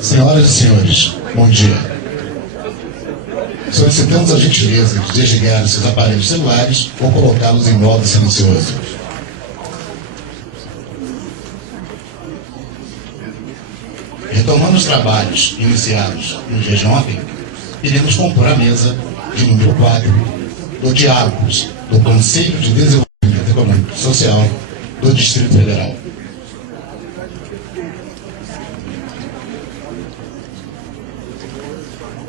Senhoras e senhores, bom dia. Solicitamos a gentileza de desligar seus aparelhos celulares ou colocá-los em modo silencioso. Retomando os trabalhos iniciados no dia de ontem, iremos compor a mesa de número 4 do Diálogos do Conselho de Desenvolvimento Econômico e Social do Distrito Federal.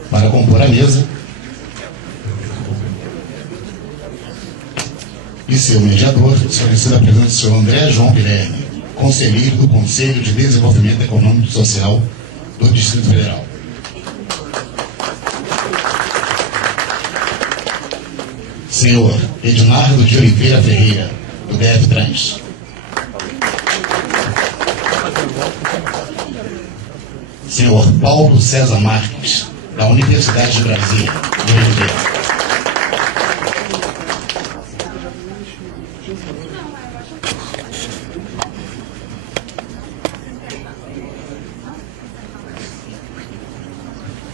Para compor a mesa, e seu mediador, solicita a presença do senhor André João Guilherme, conselheiro do Conselho de Desenvolvimento Econômico e Social do Distrito Federal. Senhor Ednardo de Oliveira Ferreira, do DF Trans. Senhor Paulo César Marques, da Universidade de Brasília, do UNB.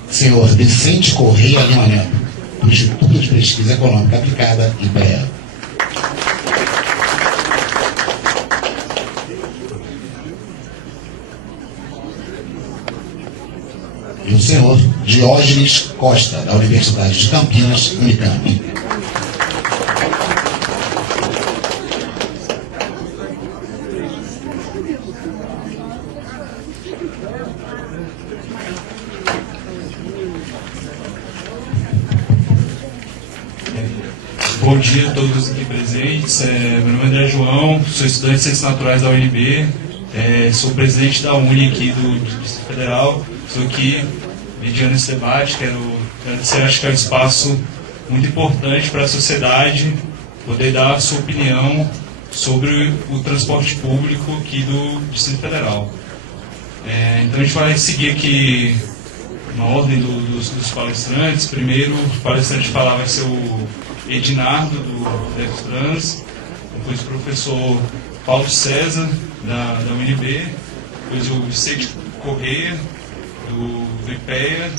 Senhor Vicente Correia Lima Neto, do Instituto de Pesquisa Econômica Aplicada, IPEA. E o senhor Diógenes Costa, da Universidade de Campinas, Unicamp. Bom dia a todos aqui presentes. Meu nome é André João, sou estudante de Ciências Naturais da UNB, sou presidente da UNE aqui do Distrito Federal. Estou aqui mediando esse debate, quero agradecer, acho que é um espaço muito importante para a sociedade poder dar a sua opinião sobre o transporte público aqui do Distrito Federal. Então a gente vai seguir aqui uma ordem dos palestrantes. Primeiro o palestrante falar vai ser o Ednardo, do DF Trans, depois o professor Paulo César, da UNB, depois o Vicente Correia, do IPEA,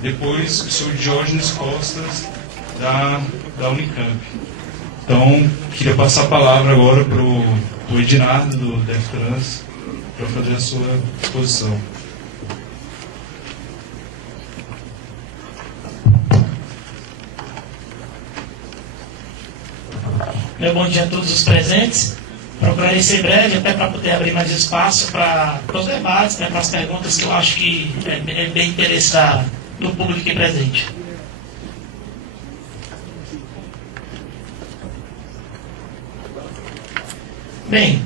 depois o senhor Diógenes Costas, da Unicamp. Então, queria passar a palavra agora para o Ednardo, do DF Trans, para fazer a sua exposição. Meu bom dia a todos os presentes. Procurarei ser breve, até para poder abrir mais espaço para os debates, para as perguntas que eu acho que é bem interesse do público aqui presente. Bem,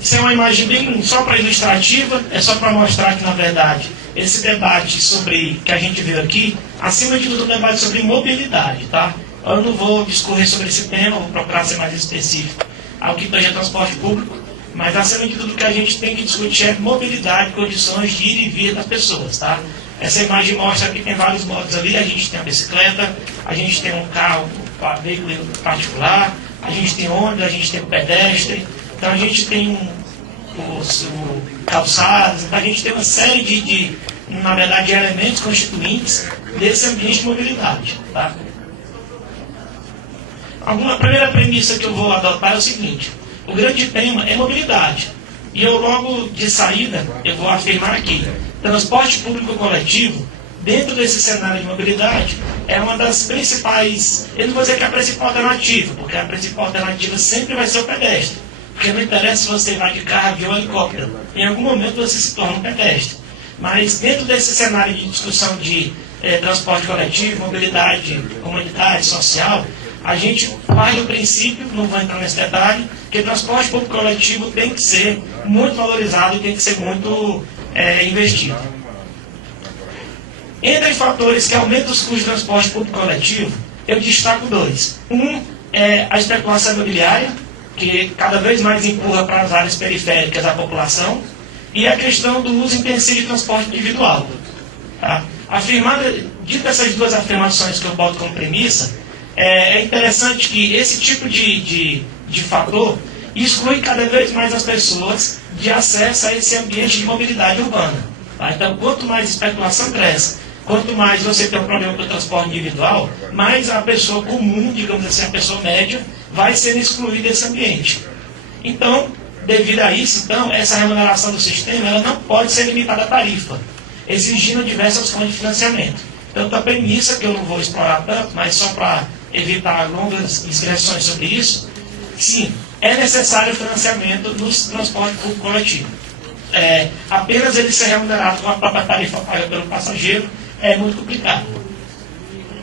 isso é uma imagem bem só para ilustrativa, é só para mostrar que, na verdade, esse debate sobre que a gente viu aqui, acima de tudo, um debate sobre mobilidade, tá? Eu não vou discorrer sobre esse tema, vou procurar ser mais específico ao que tange transporte público, mas acima de tudo o que a gente tem que discutir é mobilidade, condições de ir e vir das pessoas, tá? Essa imagem mostra que tem vários modos ali, a gente tem a bicicleta, a gente tem um carro, um veículo particular, a gente tem ônibus, a gente tem o pedestre, então a gente tem os calçados, então a gente tem uma série na verdade, de elementos constituintes desse ambiente de mobilidade, tá? A primeira premissa que eu vou adotar é o seguinte: o grande tema é mobilidade. E eu logo de saída, eu vou afirmar aqui, transporte público coletivo, dentro desse cenário de mobilidade, é uma das principais, eu não vou dizer que é a principal alternativa, porque a principal alternativa sempre vai ser o pedestre. Porque não interessa se você vai de carro, avião ou helicóptero, em algum momento você se torna um pedestre. Mas dentro desse cenário de discussão de transporte coletivo, mobilidade comunitária, social, a gente parte do princípio, não vou entrar nesse detalhe, que o transporte público coletivo tem que ser muito valorizado e tem que ser muito investido. Entre fatores que aumentam os custos de transporte público coletivo, eu destaco dois. Um é a especulação imobiliária, que cada vez mais empurra para as áreas periféricas a população, e a questão do uso intensivo de transporte individual. Tá? Dito essas duas afirmações que eu boto como premissa, é interessante que esse tipo de fator exclui cada vez mais as pessoas de acesso a esse ambiente de mobilidade urbana. Tá? Então, quanto mais especulação cresce, quanto mais você tem um problema com o transporte individual, mais a pessoa comum, digamos assim, a pessoa média, vai ser excluída desse ambiente. Então, devido a isso, então, essa remuneração do sistema ela não pode ser limitada à tarifa, exigindo diversas fontes de financiamento. Então, a premissa, que eu não vou explorar tanto, mas só para evitar longas digressões sobre isso, sim, é necessário financiamento no transporte público coletivo. Apenas ele ser remunerado com a própria tarifa paga pelo passageiro é muito complicado.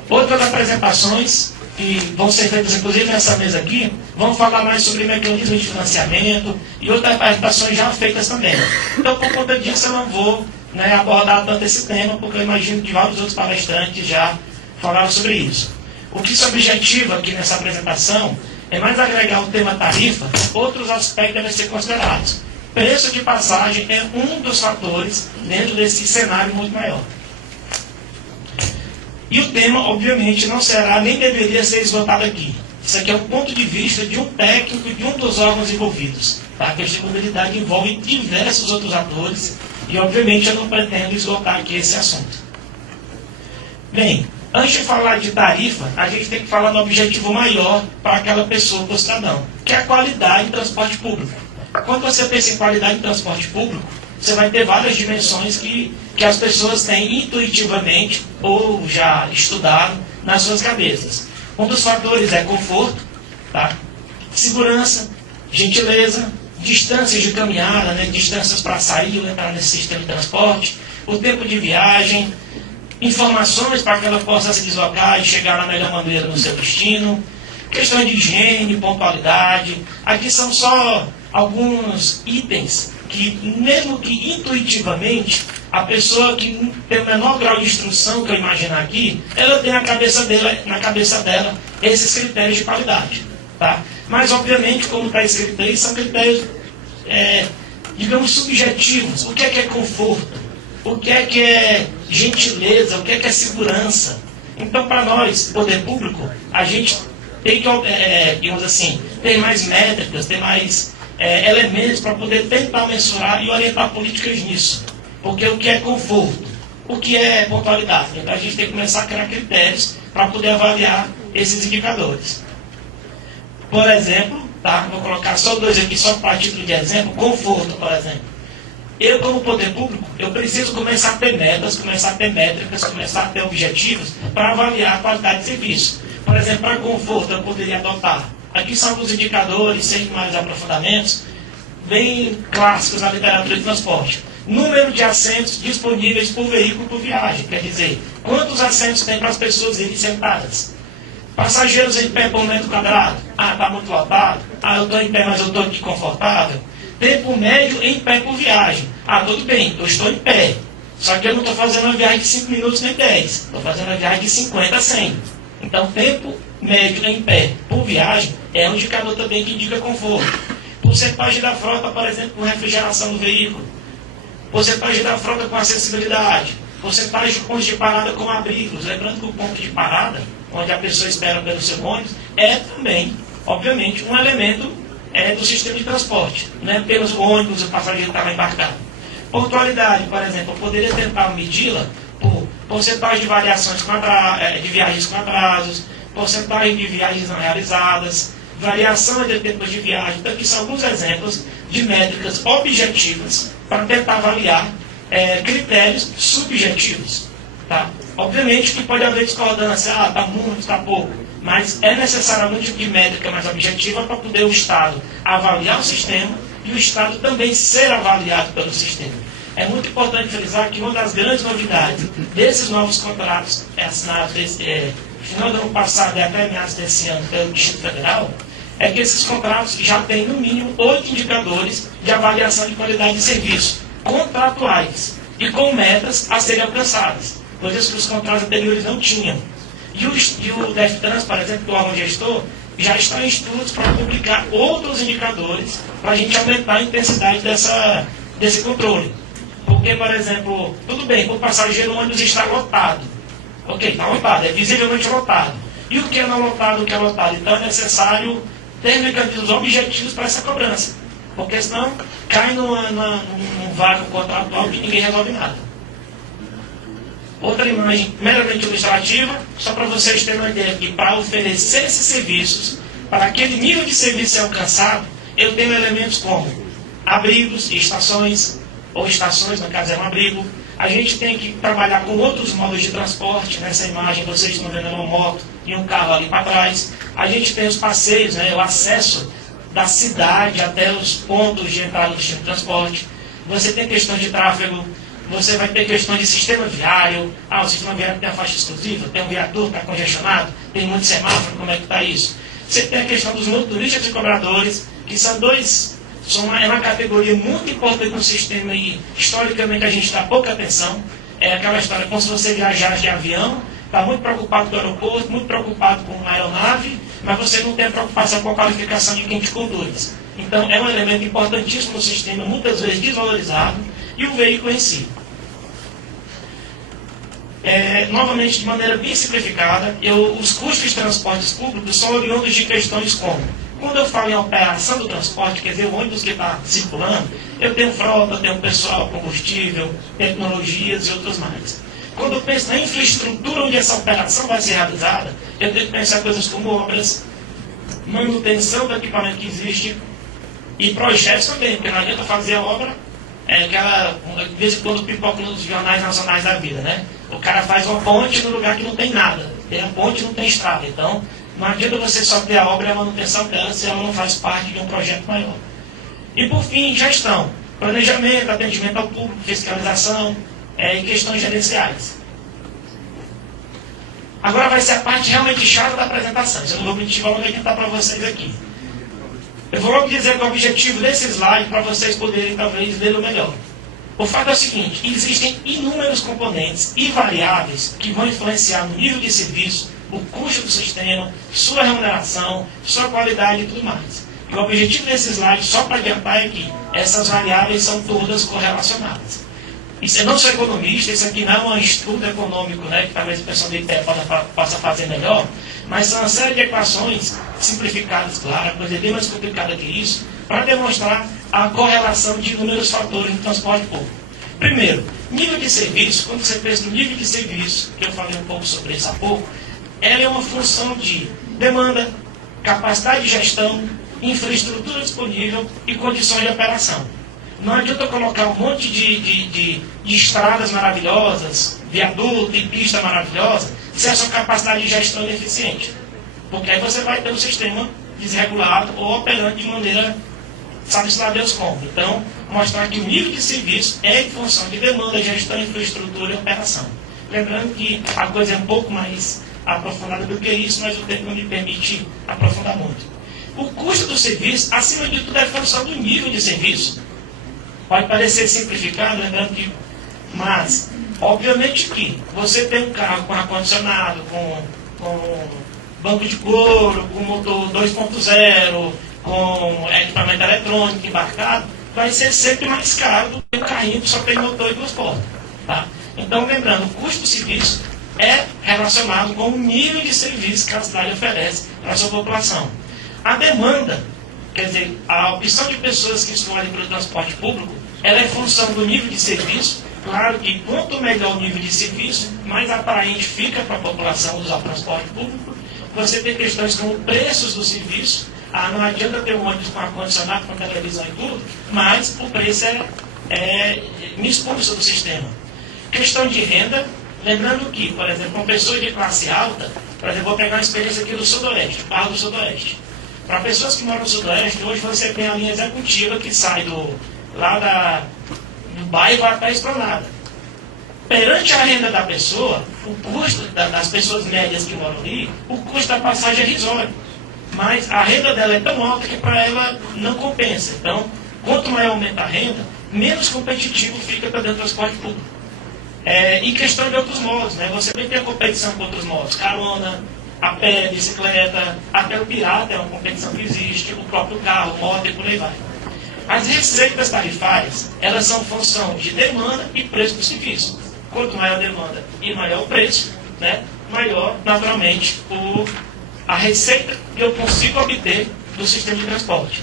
Outras apresentações, que vão ser feitas inclusive nessa mesa aqui, vão falar mais sobre mecanismos de financiamento e outras apresentações já feitas também. Então, por conta disso, eu não vou abordar tanto esse tema, porque eu imagino que vários outros palestrantes já falaram sobre isso. O que se objetiva aqui nessa apresentação é mais agregar o tema tarifa, outros aspectos devem ser considerados. Preço de passagem é um dos fatores dentro desse cenário muito maior. E o tema, obviamente, não será nem deveria ser esgotado aqui. Isso aqui é um ponto de vista de um técnico e de um dos órgãos envolvidos. Tá? A questão de mobilidade envolve diversos outros atores e, obviamente, eu não pretendo esgotar aqui esse assunto. Bem, antes de falar de tarifa, a gente tem que falar do objetivo maior para aquela pessoa, para o cidadão, que é a qualidade de transporte público. Quando você pensa em qualidade de transporte público, você vai ter várias dimensões que as pessoas têm intuitivamente ou já estudaram nas suas cabeças. Um dos fatores é conforto, tá? Segurança, gentileza, distâncias de caminhada, distâncias para sair ou entrar nesse sistema de transporte, o tempo de viagem, informações para que ela possa se deslocar e chegar da melhor maneira no seu destino, questão de higiene, pontualidade. Aqui são só alguns itens que, mesmo que intuitivamente, a pessoa que tem o menor grau de instrução que eu imaginar aqui, ela tem na cabeça dela esses critérios de qualidade. Tá? Mas, obviamente, como está escrito aí, são critérios, digamos, subjetivos. O que é conforto? O que é gentileza? O que é segurança? Então, para nós, poder público, a gente tem que, digamos assim, ter mais métricas, ter mais elementos para poder tentar mensurar e orientar políticas nisso. Porque o que é conforto? O que é pontualidade? Então, a gente tem que começar a criar critérios para poder avaliar esses indicadores. Por exemplo, tá? Vou colocar só dois aqui, só para título de exemplo. Conforto, por exemplo. Eu, como poder público, eu preciso começar a ter metas, começar a ter métricas, começar a ter objetivos para avaliar a qualidade de serviço. Por exemplo, para conforto, eu poderia adotar. Aqui são alguns indicadores, sem mais aprofundamentos, bem clássicos na literatura de transporte. Número de assentos disponíveis por veículo por viagem, quer dizer, quantos assentos tem para as pessoas irem sentadas. Passageiros em pé por metro quadrado. Está muito lotado. Eu estou em pé, mas eu estou aqui confortável. Tempo médio em pé por viagem. Tudo bem, eu estou em pé. Só que eu não estou fazendo uma viagem de 5 minutos nem 10. Estou fazendo uma viagem de 50 a 100. Então, tempo médio em pé por viagem é um indicador também que indica conforto. Porcentagem da frota, por exemplo, com refrigeração do veículo. Porcentagem da frota com acessibilidade. Porcentagem de pontos de parada com abrigos. Lembrando que o ponto de parada, onde a pessoa espera pelo seu ônibus, é também, obviamente, um elemento do sistema de transporte. Não é pelos ônibus o passageiro estava embarcado. Pontualidade, por exemplo, eu poderia tentar medi-la por porcentagem de variações de viagens com atrasos, porcentagem de viagens não realizadas, variação entre tempos de viagem. Então, aqui são alguns exemplos de métricas objetivas para tentar avaliar critérios subjetivos. Tá? Obviamente que pode haver discordância, está muito, está pouco, mas é necessário algum tipo de métrica mais objetiva para poder o Estado avaliar o sistema e o Estado também ser avaliado pelo sistema. É muito importante frisar que uma das grandes novidades desses novos contratos assinados final do ano passado e até meados desse ano pelo Distrito Federal, é que esses contratos já têm no mínimo 8 indicadores de avaliação de qualidade de serviço, contratuais, e com metas a serem alcançadas, coisas que os contratos anteriores não tinham. E o DEFTRANS, por exemplo, do órgão gestor, já está em estudos para publicar outros indicadores para a gente aumentar a intensidade desse controle. Porque, por exemplo, tudo bem, o passageiro, o ônibus está lotado. Ok, está lotado, é visivelmente lotado. E o que é não lotado, o que é lotado? Então é necessário ter mecanismos objetivos para essa cobrança. Porque senão cai num vácuo contratual que ninguém resolve nada. Outra imagem meramente ilustrativa, só para vocês terem uma ideia que para oferecer esses serviços, para aquele nível de serviço ser alcançado, eu tenho elementos como abrigos e estações, ou estações, no caso é um abrigo. A gente tem que trabalhar com outros modos de transporte. Nessa imagem vocês estão vendo uma moto e um carro ali para trás. A gente tem os passeios, né, o acesso da cidade até os pontos de entrada do sistema de transporte. Você tem questão de tráfego, você vai ter questão de sistema viário. O sistema viário tem a faixa exclusiva, tem um viaduto, está congestionado, tem muito semáforo, como é que está isso? Você tem a questão dos motoristas e cobradores, que são é uma categoria muito importante no sistema e historicamente a gente dá pouca atenção. É aquela história como se você viajasse de avião, está muito preocupado com o aeroporto, muito preocupado com a aeronave, mas você não tem preocupação com a qualificação de quem te conduz. Então é um elemento importantíssimo no sistema, muitas vezes desvalorizado, e o veículo em si. Novamente, de maneira bem simplificada, os custos de transportes públicos são oriundos de questões como: quando eu falo em operação do transporte, quer dizer, o ônibus que está circulando, eu tenho frota, eu tenho pessoal, combustível, tecnologias e outros mais. Quando eu penso na infraestrutura onde essa operação vai ser realizada, eu tenho que pensar coisas como obras, manutenção do equipamento que existe e projetos também, porque não adianta fazer a obra, de vez em quando pipoca nos jornais nacionais da vida, né? O cara faz uma ponte no lugar que não tem nada, tem a ponte e não tem estrada, então não adianta você só ter a obra e a manutenção dela se ela não faz parte de um projeto maior. E por fim, gestão, planejamento, atendimento ao público, fiscalização e questões gerenciais. Agora vai ser a parte realmente chata da apresentação. Eu não vou mentir, vou adiantar para vocês aqui. Eu vou logo dizer que o objetivo desse slide para vocês poderem talvez lê-lo melhor. O fato é o seguinte: existem inúmeros componentes e variáveis que vão influenciar no nível de serviço, o custo do sistema, sua remuneração, sua qualidade e tudo mais. E o objetivo desse slide, só para adiantar, é que essas variáveis são todas correlacionadas. Eu não sou economista, isso aqui não é um estudo econômico, né, que talvez o pessoal do IPE possa fazer melhor, mas são uma série de equações simplificadas, claro, a coisa é bem mais complicada que isso, para demonstrar a correlação de inúmeros fatores no transporte público. Primeiro, nível de serviço. Quando você pensa no nível de serviço, que eu falei um pouco sobre isso há pouco, ela é uma função de demanda, capacidade de gestão, infraestrutura disponível e condições de operação. Não adianta eu colocar um monte de estradas maravilhosas, viaduto e pista maravilhosa, se a sua capacidade de gestão é deficiente. Porque aí você vai ter um sistema desregulado ou operando de maneira, sabe-se lá Deus como. Então, mostrar que o nível de serviço é em função de demanda, gestão, infraestrutura e operação. Lembrando que a coisa é um pouco mais aprofundada do que isso, mas o tempo não me permite aprofundar muito. O custo do serviço, acima de tudo, é função do nível de serviço. Pode parecer simplificado, lembrando que... Mas, obviamente que você tem um carro com ar-condicionado, com banco de couro, com motor 2.0, com equipamento eletrônico embarcado, vai ser sempre mais caro do que um carrinho que só tem motor e duas portas. Tá? Então, lembrando, o custo do serviço é relacionado com o nível de serviço que a cidade oferece para a sua população. A demanda, quer dizer, a opção de pessoas que escolhem pelo transporte público, ela é função do nível de serviço. Claro que quanto melhor o nível de serviço, mais atraente fica para a população usar o transporte público. Você tem questões como preços do serviço. Não adianta ter um ônibus com ar-condicionado, com televisão e tudo, mas o preço me expulsa do sistema. Questão de renda, lembrando que, por exemplo, uma pessoa de classe alta, por exemplo, vou pegar uma experiência aqui do Sudoeste, Barra do Sudoeste. Para pessoas que moram no Sudoeste, hoje você tem a linha executiva que sai do bairro até a Esplanada. Perante a renda da pessoa, o custo das pessoas médias que moram ali, o custo da passagem é irrisório. Mas a renda dela é tão alta que para ela não compensa. Então, quanto maior aumenta a renda, menos competitivo fica para dentro do transporte público. E questão de outros modos, né? Você também tem a competição com outros modos, carona, a pé, bicicleta, até o pirata é uma competição que existe, o próprio carro, moto e por aí vai. As receitas tarifárias, elas são função de demanda e preço do serviço. Quanto maior a demanda e maior o preço, né, maior, naturalmente, a receita que eu consigo obter do sistema de transporte.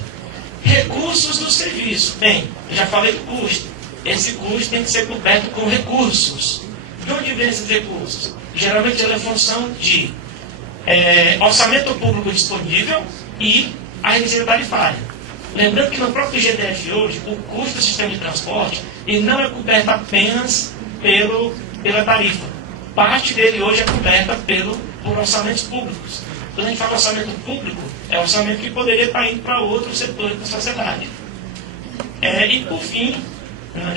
Recursos do serviço. Bem, eu já falei do custo. Esse custo tem que ser coberto com recursos. De onde vem esses recursos? Geralmente ele é função de orçamento público disponível e a receita tarifária. Lembrando que no próprio GDF hoje, o custo do sistema de transporte ele não é coberto apenas pela tarifa. Parte dele hoje é coberta por orçamentos públicos. Quando a gente fala orçamento público, é orçamento que poderia estar indo para outros setores da sociedade. E por fim,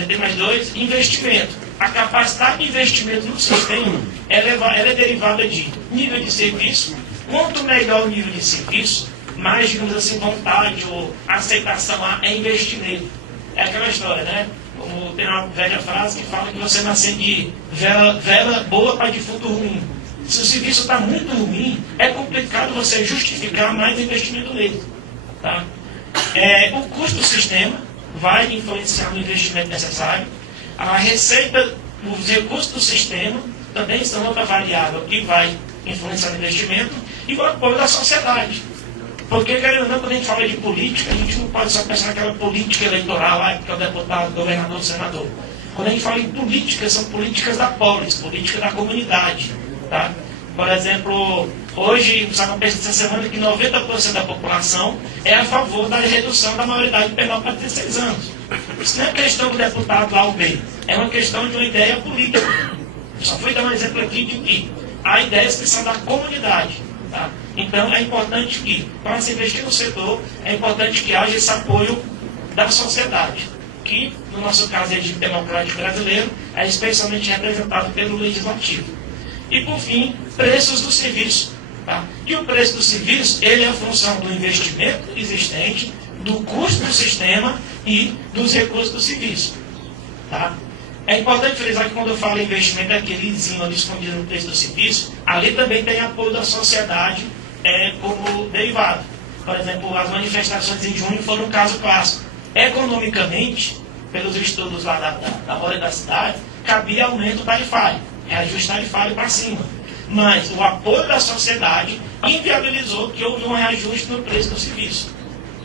tem mais dois, investimento. A capacidade de investimento no sistema ela é derivada de nível de serviço. Quanto melhor o nível de serviço, mais, digamos assim, vontade ou aceitação é investir nele. É aquela história, né? Como tem uma velha frase que fala que você nasce de vela boa para defunto ruim. Se o serviço está muito ruim, é complicado você justificar mais investimento nele. Tá? O custo do sistema vai influenciar no investimento necessário. A receita, os recursos do sistema também são outra variável que vai influenciar no investimento e o apoio da sociedade. Porque, querendo ou não, quando a gente fala de política, a gente não pode só pensar naquela política eleitoral lá, que é o deputado, governador, senador. Quando a gente fala em política, são políticas da polis, política da comunidade. Tá? Por exemplo, hoje, saiu uma pesquisa essa semana que 90% da população é a favor da redução da maioridade penal para 16 anos. Isso não é questão do deputado A ou B, é uma questão de uma ideia política. Só fui dar um exemplo aqui de que há ideias que são da comunidade. Tá? Então, é importante que, para se investir no setor, é importante que haja esse apoio da sociedade, que, no nosso caso, é regime democrático brasileiro, é especialmente representado pelo legislativo. E, por fim, preços do serviço. Tá? E o preço do serviço, ele é a função do investimento existente, do custo do sistema e dos recursos do serviço. Tá? É importante frisar que quando eu falo investimento, é aquelezinho ali escondido no preço do serviço, ali também tem apoio da sociedade como derivado. Por exemplo, as manifestações em junho foram um caso clássico. Economicamente, pelos estudos lá da Hora da Cidade, cabia aumento tarifário, reajuste tarifário para cima. Mas o apoio da sociedade inviabilizou que houve um reajuste no preço do serviço.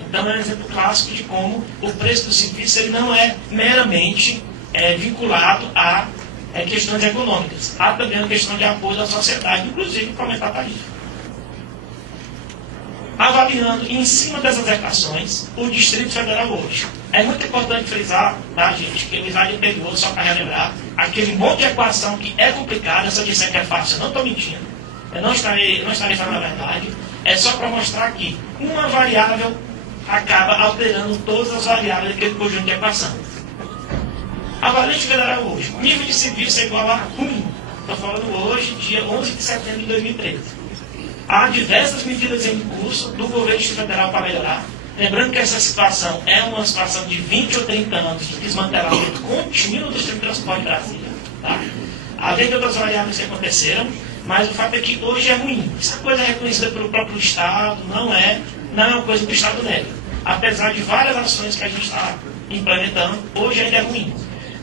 Então é um exemplo clássico de como o preço do serviço ele não é meramente vinculado a questões econômicas. Há também uma questão de apoio da sociedade, inclusive para aumentar a tarifa. Avaliando em cima dessas equações o Distrito Federal hoje. É muito importante frisar, tá, gente, que o slide anterior, só para relembrar, aquele monte de equação que é complicada, se eu disser que é fácil, eu não estou mentindo. Eu não estarei falando a verdade. É só para mostrar que uma variável acaba alterando todas as variáveis daquele conjunto de equação. Avaliante federal hoje. Nível de serviço é igual a 1. Estou falando hoje, dia 11 de setembro de 2013. Há diversas medidas em curso do governo federal para melhorar. Lembrando que essa situação é uma situação de 20 ou 30 anos de desmantelamento contínuo do sistema de transporte de Brasília. Tá? Além de outras variáveis que aconteceram, mas o fato é que hoje é ruim. Essa coisa é reconhecida pelo próprio Estado, não é uma coisa que o Estado nega. Apesar de várias ações que a gente está implementando, hoje ainda é ruim.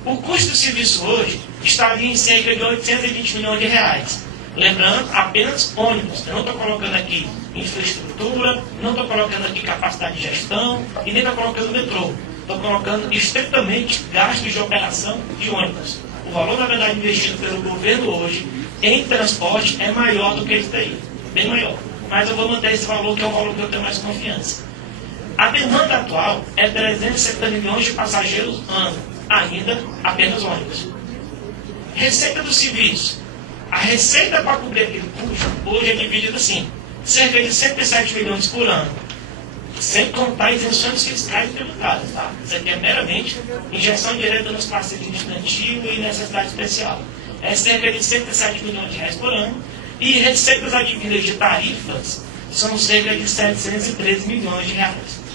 O custo do serviço hoje estaria em cerca de 820 milhões de reais. Lembrando, apenas ônibus. Eu não estou colocando aqui infraestrutura, não estou colocando aqui capacidade de gestão e nem estou colocando metrô. Estou colocando estritamente gastos de operação de ônibus. O valor, na verdade, investido pelo governo hoje em transporte é maior do que isso daí. Bem maior. Mas eu vou manter esse valor, que é o valor que eu tenho mais confiança. A demanda atual é 370 milhões de passageiros ano. Ainda apenas ônibus. Receita do serviço. A receita para cobrir aquele custo hoje é dividida assim, cerca de 107 milhões por ano, sem contar isenções fiscais e tributárias. Tá? Isso aqui é meramente injeção direta nos parceiros estudantil e necessidade especial. É cerca de 107 milhões de reais por ano, e receitas advindas de tarifas são cerca de 713 milhões de reais.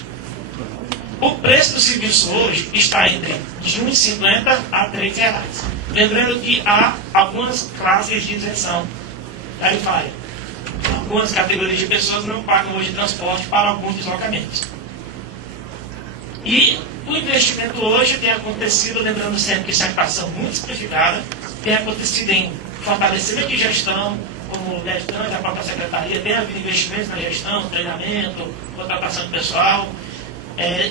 O preço do serviço hoje está entre de R$ 1,50 a R$ 3,00. Lembrando que há algumas classes de isenção tarifária. Algumas categorias de pessoas não pagam hoje transporte para alguns deslocamentos. E o investimento hoje tem acontecido, lembrando sempre que isso é uma equação muito simplificada, tem acontecido em fortalecimento de gestão, como gestão da própria secretaria, tem havido investimentos na gestão, treinamento, contratação de pessoal,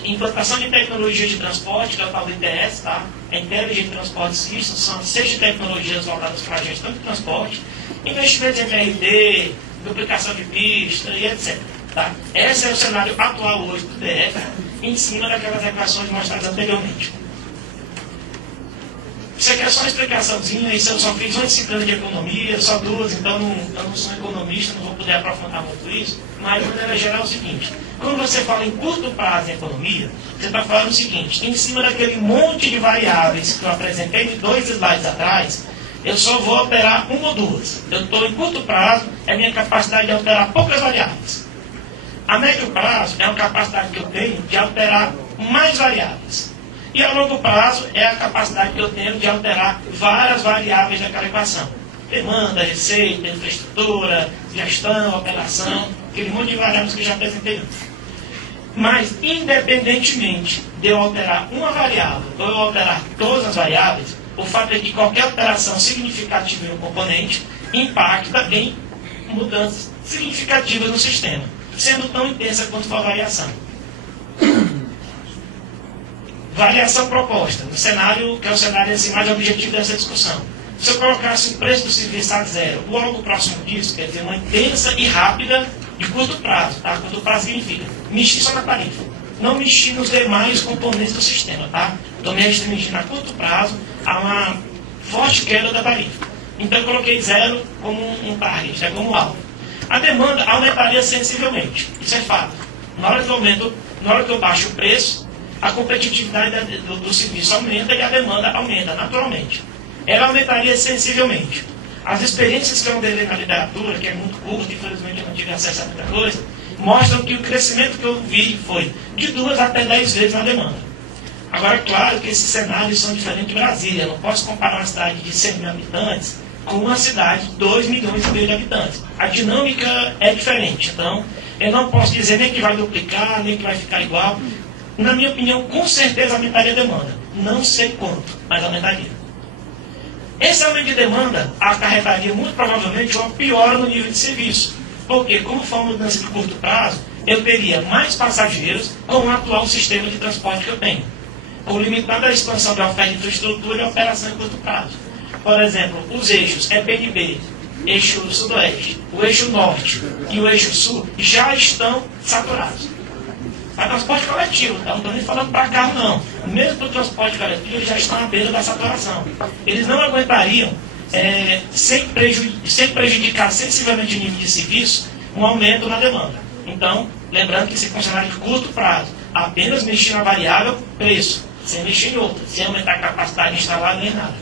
implantação de tecnologia de transporte, que é o tal do ITS, tá? A Inteligente Transporte System, são 6 tecnologias voltadas para a gestão de transporte, investimentos em VRT, duplicação de pista e etc. Tá? Esse é o cenário atual hoje do DF, em cima daquelas equações mostradas anteriormente. Isso aqui é só uma explicaçãozinha, isso eu só fiz uma disciplina de economia, só 2, então eu não sou economista, não vou poder aprofundar muito isso, mas de maneira geral é o seguinte: quando você fala em curto prazo em economia, você está falando o seguinte: em cima daquele monte de variáveis que eu apresentei em 2 slides atrás, eu só vou alterar 1 ou 2. Eu estou em curto prazo, é a minha capacidade de alterar poucas variáveis. A médio prazo é a capacidade que eu tenho de alterar mais variáveis. E a longo prazo é a capacidade que eu tenho de alterar várias variáveis daquela equação. Demanda, receita, infraestrutura, gestão, operação, aquele monte de variáveis que eu já apresentei antes. Mas, independentemente de eu alterar uma variável ou eu alterar todas as variáveis, o fato é que qualquer alteração significativa em um componente impacta em mudanças significativas no sistema, sendo tão intensa quanto for a variação. Variação proposta, no cenário que é o cenário assim, mais objetivo dessa discussão. Se eu colocasse o preço do serviço a 0 logo próximo disso, quer dizer, uma intensa e rápida de curto prazo. Tá? Curto prazo significa mexer só na tarifa, não mexer nos demais componentes do sistema. Tá? Estou me restringindo a curto prazo a uma forte queda da tarifa. Então eu coloquei 0 como um target, como alvo. A demanda aumentaria sensivelmente, isso é fato. Na hora que eu baixo o preço, a competitividade do serviço aumenta e a demanda aumenta naturalmente. Ela aumentaria sensivelmente. As experiências que eu andei na literatura, que é muito curta, infelizmente eu não tive acesso a muita coisa, mostram que o crescimento que eu vi foi de 2 até 10 vezes na demanda. Agora, claro que esses cenários são diferentes de Brasília. Eu não posso comparar uma cidade de 100 mil habitantes com uma cidade de 2 milhões e meio de habitantes. A dinâmica é diferente. Então, eu não posso dizer nem que vai duplicar, nem que vai ficar igual. Na minha opinião, com certeza aumentaria a demanda. Não sei quanto, mas aumentaria. Esse aumento de demanda acarretaria muito provavelmente uma piora no nível de serviço. Porque, como for uma mudança de curto prazo, eu teria mais passageiros com o atual sistema de transporte que eu tenho, por limitada a expansão da oferta de infraestrutura e operação em curto prazo. Por exemplo, os eixos EPNB, eixo sudoeste, o eixo norte e o eixo sul já estão saturados. Para transporte coletivo, tá? Não estou nem falando para carro, não. Mesmo para o transporte coletivo, eles já estão à beira da saturação. Eles não aguentariam, sem prejudicar sensivelmente o nível de serviço, um aumento na demanda. Então, lembrando que esse é um cenário de curto prazo, apenas mexer na variável preço, sem mexer em outra, sem aumentar a capacidade instalada nem nada.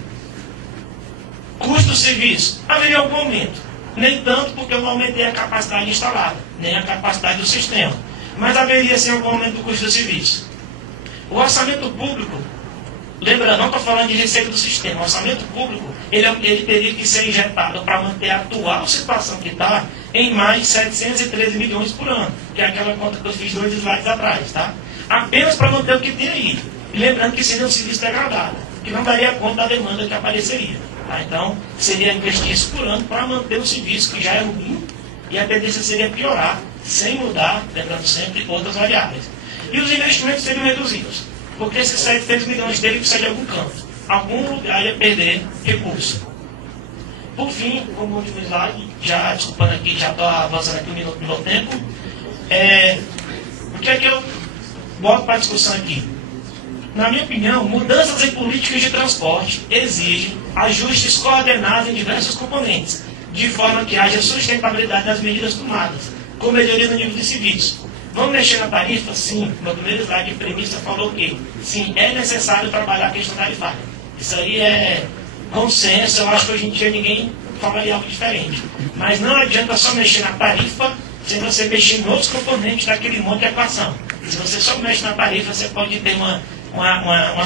Custo do serviço, haveria algum aumento. Nem tanto porque eu não aumentei a capacidade instalada, nem a capacidade do sistema. Mas haveria sim algum aumento do custo do serviço. O orçamento público, lembrando, não estou falando de receita do sistema, o orçamento público, ele teria que ser injetado para manter a atual situação que está em mais de 713 milhões por ano, que é aquela conta que eu fiz 2 slides atrás, tá? Apenas para manter o que tem aí. E lembrando que seria um serviço degradado, que não daria conta da demanda que apareceria. Tá? Então, seria investir isso por ano para manter o serviço que já é ruim, e a tendência seria piorar, sem mudar, lembrando sempre, outras variáveis. E os investimentos seriam reduzidos, porque esses 700 milhões dele precisa de algum canto. Algum lugar ia perder recurso. Por fim, como último slide, já desculpando aqui, já estou avançando aqui 1 minuto no meu tempo, o que é que eu boto para a discussão aqui? Na minha opinião, mudanças em políticas de transporte exigem ajustes coordenados em diversos componentes, de forma que haja sustentabilidade das medidas tomadas, com melhoria no nível de serviço. Vamos mexer na tarifa? Sim. No primeiro slide de premissa falou que sim, é necessário trabalhar a questão tarifária. Isso aí é consenso, eu acho que hoje em dia ninguém falaria algo diferente. Mas não adianta só mexer na tarifa sem você mexer em outros componentes daquele monte de equação. Se você só mexe na tarifa, você pode ter uma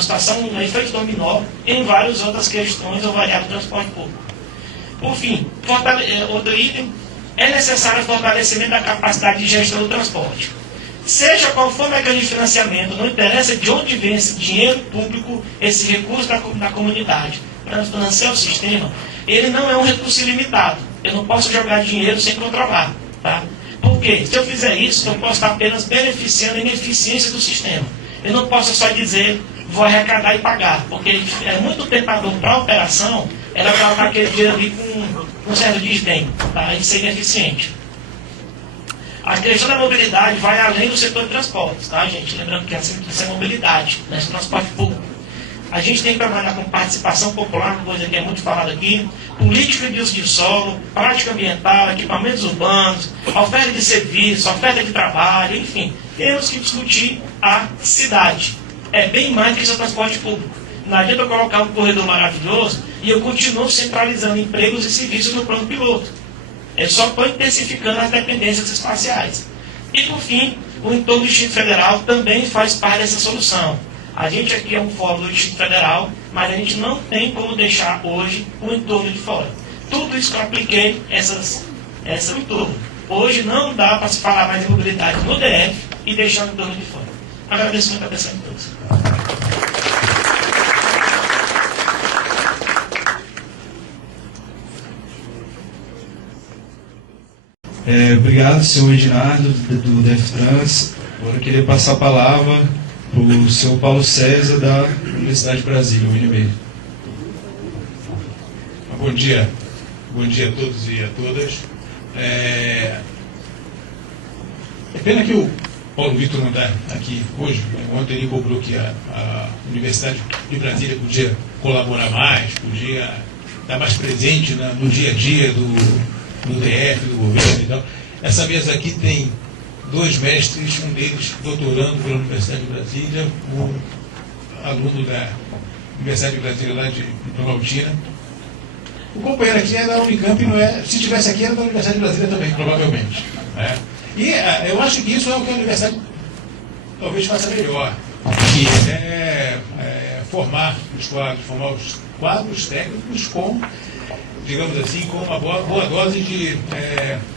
situação, um efeito dominó em várias outras questões ou variáveis do transporte público. Por fim, outro item, é necessário o fortalecimento da capacidade de gestão do transporte. Seja qual for o mecanismo de financiamento, não interessa de onde vem esse dinheiro público, esse recurso da comunidade, para financiar o sistema, ele não é um recurso ilimitado. Eu não posso jogar dinheiro sem controlar. Tá? Por Porque se eu fizer isso, eu posso estar apenas beneficiando a ineficiência do sistema. Eu não posso só dizer, vou arrecadar e pagar, porque é muito tentador para a operação, ela colocar aquele dinheiro ali com um certo desdém, tá? E ser ineficiente. A questão da mobilidade vai além do setor de transportes, tá, gente? Lembrando que isso é mobilidade, né? Esse transporte público. A gente tem que trabalhar com participação popular, coisa que é muito falada aqui, política de uso de solo, prática ambiental, equipamentos urbanos, oferta de serviço, oferta de trabalho, enfim. Temos que discutir a cidade. É bem mais que esse transporte público. Não adianta eu colocar um corredor maravilhoso e eu continuo centralizando empregos e serviços no plano piloto. Eu só estou intensificando as dependências espaciais. E, por fim, o entorno do Distrito Federal também faz parte dessa solução. A gente aqui é um fórum do Distrito Federal, mas a gente não tem como deixar hoje o entorno de fora. Tudo isso que eu apliquei, essa entorno. Hoje não dá para se falar mais de mobilidade no DF e deixar o entorno de fora. Agradeço muito a atenção de todos. Obrigado, senhor Edinardo, do DEFTRANS. Agora eu queria passar a palavra para o senhor Paulo César, da Universidade de Brasília, UNB. Bom dia a todos e a todas. É pena que o Paulo Vitor não está aqui hoje. Ontem ele cobrou que a Universidade de Brasília podia colaborar mais, podia estar mais presente no dia a dia do DF, do governo e tal. Essa mesa aqui tem 2 mestres, um deles doutorando pela Universidade de Brasília, um aluno da Universidade de Brasília lá de Planaltina. O companheiro aqui é da Unicamp, não é? Se estivesse aqui era da Universidade de Brasília também, provavelmente. Né? E eu acho que isso é o que a Universidade talvez faça melhor, que é formar os quadros técnicos com, digamos assim, com uma boa dose de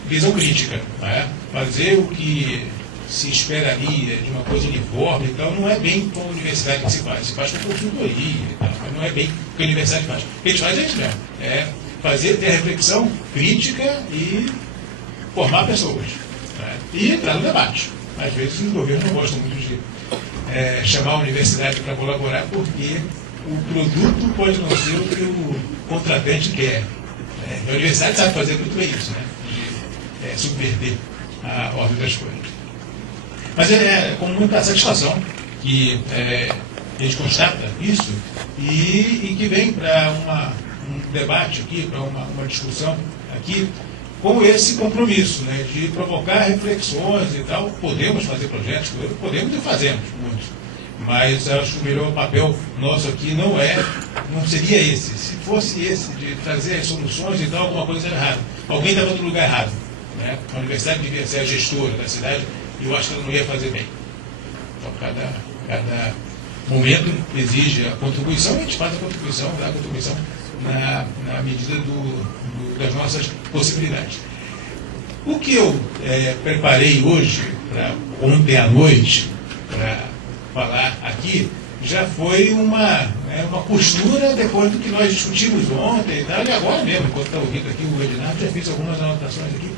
visão crítica. Né? Fazer o que se esperaria de uma coisa uniforme e tal, não é bem com a universidade que se faz com consultoria e tal, mas não é bem o que a universidade faz. O que a gente faz é isso mesmo, ter reflexão crítica e formar pessoas. Né? E entrar no debate. Às vezes os governos não gostam muito de chamar a universidade para colaborar, porque o produto pode não ser o que o contratante quer. A universidade sabe fazer muito bem isso, né? De subverter a ordem das coisas. Mas é com muita satisfação que a gente constata isso e que vem para um debate aqui, para uma discussão aqui, com esse compromisso, né, de provocar reflexões e tal. Podemos fazer projetos, podemos e fazemos muitos, mas acho que o melhor papel nosso aqui não seria esse. Se fosse esse, de trazer as soluções e tal, alguma coisa era errada. Alguém estava no lugar errado. Né? A universidade devia ser a gestora da cidade e eu acho que ela não ia fazer bem. Então, cada momento exige a contribuição, e a gente faz a contribuição, dá a contribuição na medida das nossas possibilidades. O que eu preparei hoje, ontem à noite, para falar aqui, já foi uma postura depois do que nós discutimos ontem e tal, e agora mesmo, enquanto está ouvindo aqui o Edinardo, já fiz algumas anotações aqui,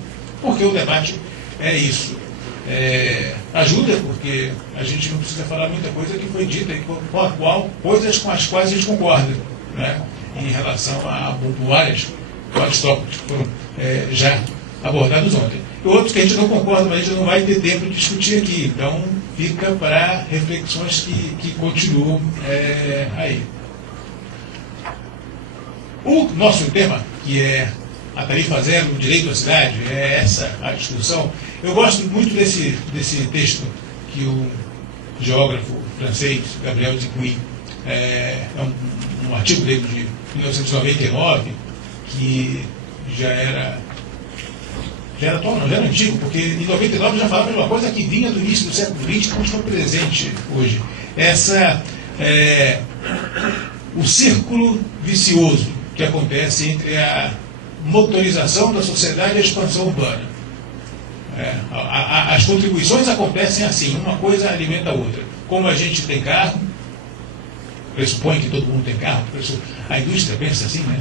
porque o debate é isso. Ajuda, porque a gente não precisa falar muita coisa que foi dita, coisas com as quais a gente concorda, né, em relação a vários tópicos que foram já abordados ontem. E outros que a gente não concorda, mas a gente não vai ter tempo de discutir aqui. Então, fica para reflexões que continuam aí. O nosso tema, que é a tarifa zero, o direito à cidade, é essa a discussão. Eu gosto muito desse texto que o geógrafo francês Gabriel Dupuy, é um artigo dele de 1999, que já era atual, não, já era antigo, porque em 99 já falava de uma coisa que vinha do início do século XX, que continua presente hoje. O círculo vicioso que acontece entre a motorização da sociedade e a expansão urbana. As contribuições acontecem assim, uma coisa alimenta a outra. Como a gente tem carro, pressupõe que todo mundo tem carro, a indústria pensa assim, né?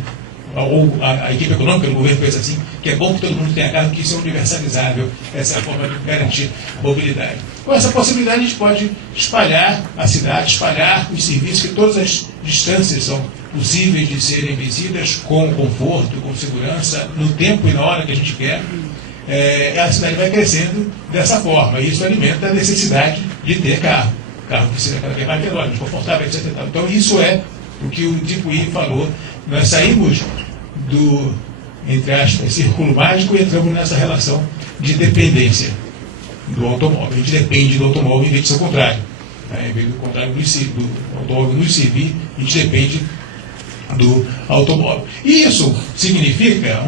ou a equipe econômica do governo pensa assim, que é bom que todo mundo tenha carro, que isso é universalizável, essa é a forma de garantir mobilidade. Com essa possibilidade, a gente pode espalhar a cidade, espalhar os serviços, que todas as distâncias são possíveis de serem vencidas com conforto, com segurança, no tempo e na hora que a gente quer. A cidade vai crescendo dessa forma, e isso alimenta a necessidade de ter carro que seja cada vez mais menor, mais confortável, etc. Então isso é o que o Tipuí falou. Nós saímos do, entre aspas, círculo mágico e entramos nessa relação de dependência do automóvel. A gente depende do automóvel em vez de ser o contrário. Em vez do contrário, do automóvel nos servir, a gente depende do automóvel. E isso significa,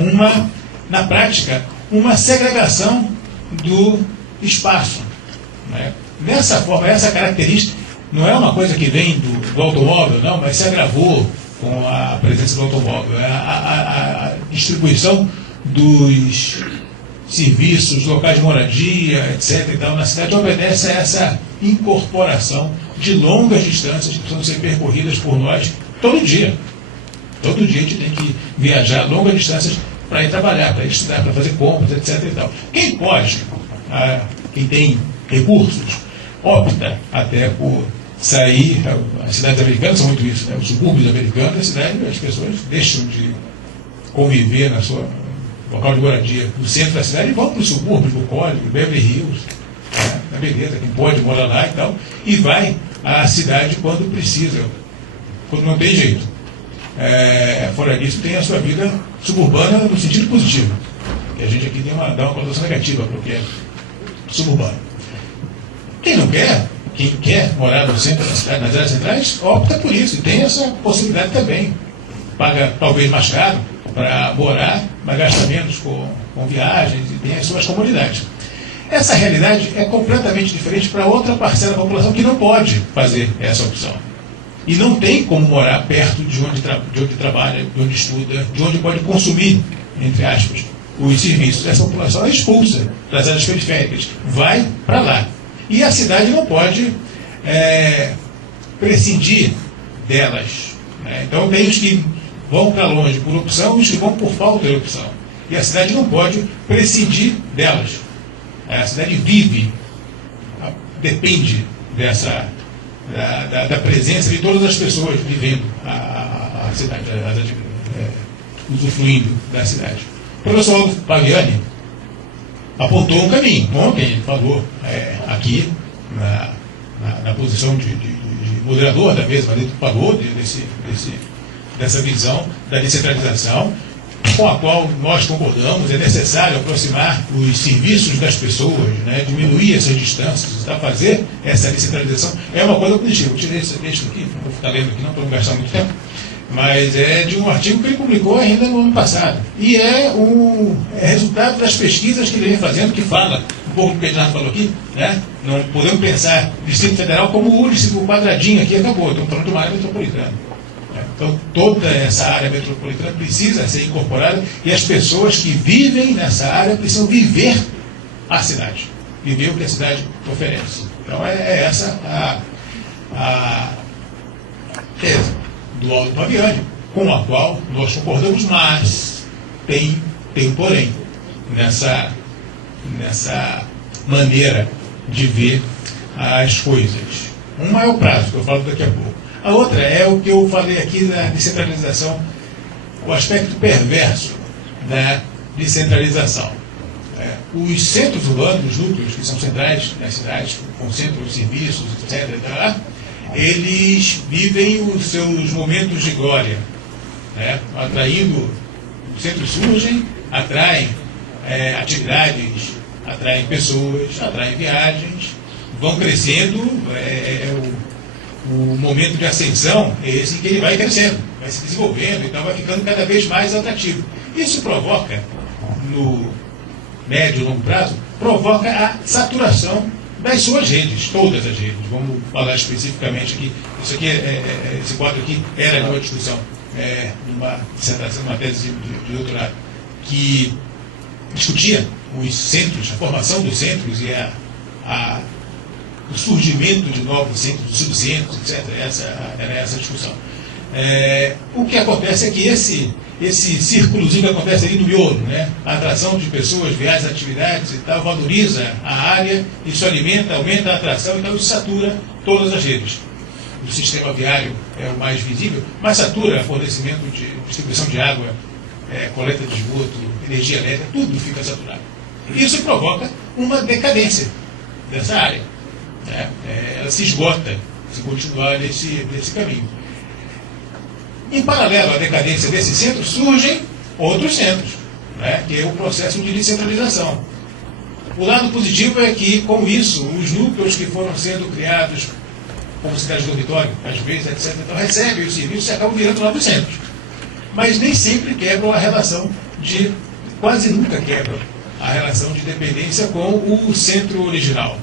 na prática, uma segregação do espaço. Né? Dessa forma, essa característica não é uma coisa que vem do automóvel, não, mas se agravou com a presença do automóvel. A distribuição dos serviços, locais de moradia, etc. Então, na cidade obedece a essa incorporação de longas distâncias que precisam ser percorridas por nós todo dia. Todo dia a gente tem que viajar longas distâncias para ir trabalhar, para ir estudar, para fazer compras, etc. E tal. Quem pode, quem tem recursos, opta até por sair. As cidades americanas são muito isso, né? Os subúrbios americanos, as pessoas deixam de conviver na sua local de moradia no centro da cidade e vão para o subúrbio, para o código, Beverly Hills, né? Beleza, quem pode mora lá e tal, e vai à cidade quando precisa, quando não tem jeito. Fora disso, tem a sua vida suburbana no sentido positivo. E a gente aqui dá uma conotação negativa para o que é suburbano. Quem quer morar no centro da cidade, nas áreas centrais, opta por isso, e tem essa possibilidade também. Paga talvez mais caro para morar, mas gasta menos com viagens e tem as suas comodidades. Essa realidade é completamente diferente para outra parcela da população que não pode fazer essa opção. E não tem como morar perto de onde trabalha, de onde estuda, de onde pode consumir, entre aspas, os serviços. Essa população é expulsa das áreas periféricas, vai para lá. E a cidade não pode prescindir delas. Né? Então tem os que vão para longe por opção e os que vão por falta de opção. E a cidade não pode prescindir delas. A cidade vive, depende da presença de todas as pessoas vivendo a cidade, usufruindo da cidade. O professor Aldo Paviani apontou um caminho. Ontem ele falou aqui, na posição de moderador da mesa, mas ele falou dessa visão da descentralização, com a qual nós concordamos. É necessário aproximar os serviços das pessoas, né, diminuir essas distâncias, fazer essa descentralização. É uma coisa positiva. Eu tirei esse texto aqui, não vou ficar lendo aqui não, para não gastar muito tempo, mas é de um artigo que ele publicou ainda no ano passado. E é resultado das pesquisas que ele vem fazendo, que fala um pouco do que o Renato falou aqui, né? Não podemos pensar o Distrito Federal como o único quadradinho aqui, acabou, estamos falando de uma área metropolitana. Então, toda essa área metropolitana precisa ser incorporada e as pessoas que vivem nessa área precisam viver a cidade, viver o que a cidade oferece. Então, é essa a tese do Aldo Paviani, com a qual nós concordamos, mas tem um porém nessa maneira de ver as coisas. Uma é o prazo, que eu falo daqui a pouco. A outra é o que eu falei aqui da descentralização, o aspecto perverso da descentralização. Os centros urbanos, os núcleos que são centrais nas cidades, concentram os serviços, etc., eles vivem os seus momentos de glória, né? Atraindo, os centros surgem, atraem atividades, atraem pessoas, atraem viagens, vão crescendo, o momento de ascensão é esse que ele vai crescendo, vai se desenvolvendo, então vai ficando cada vez mais atrativo. Isso provoca, no médio e longo prazo, provoca a saturação das suas redes, todas as redes. Vamos falar especificamente aqui. Isso aqui, esse quadro aqui era de uma discussão, numa dissertação, uma tese de doutorado, que discutia os centros, a formação dos centros e o surgimento de novos centros, subcentros, etc. Era essa a discussão. O que acontece é que esse círculozinho que acontece ali no miolo, né? A atração de pessoas, viagens, atividades e tal, valoriza a área, isso alimenta, aumenta a atração, então isso satura todas as redes. O sistema viário é o mais visível, mas satura fornecimento de distribuição de água, coleta de esgoto, energia elétrica, tudo fica saturado. Isso provoca uma decadência dessa área. Né? Ela se esgota se continuar nesse caminho. Em paralelo à decadência desses centros, surgem outros centros, né? Que é o processo de descentralização. O lado positivo é que, com isso, os núcleos que foram sendo criados como cidades de dormitório, às vezes, etc., então, recebem os serviços e acabam virando novos centros. Mas nem sempre quebram a relação quase nunca quebram a relação de dependência com o centro original.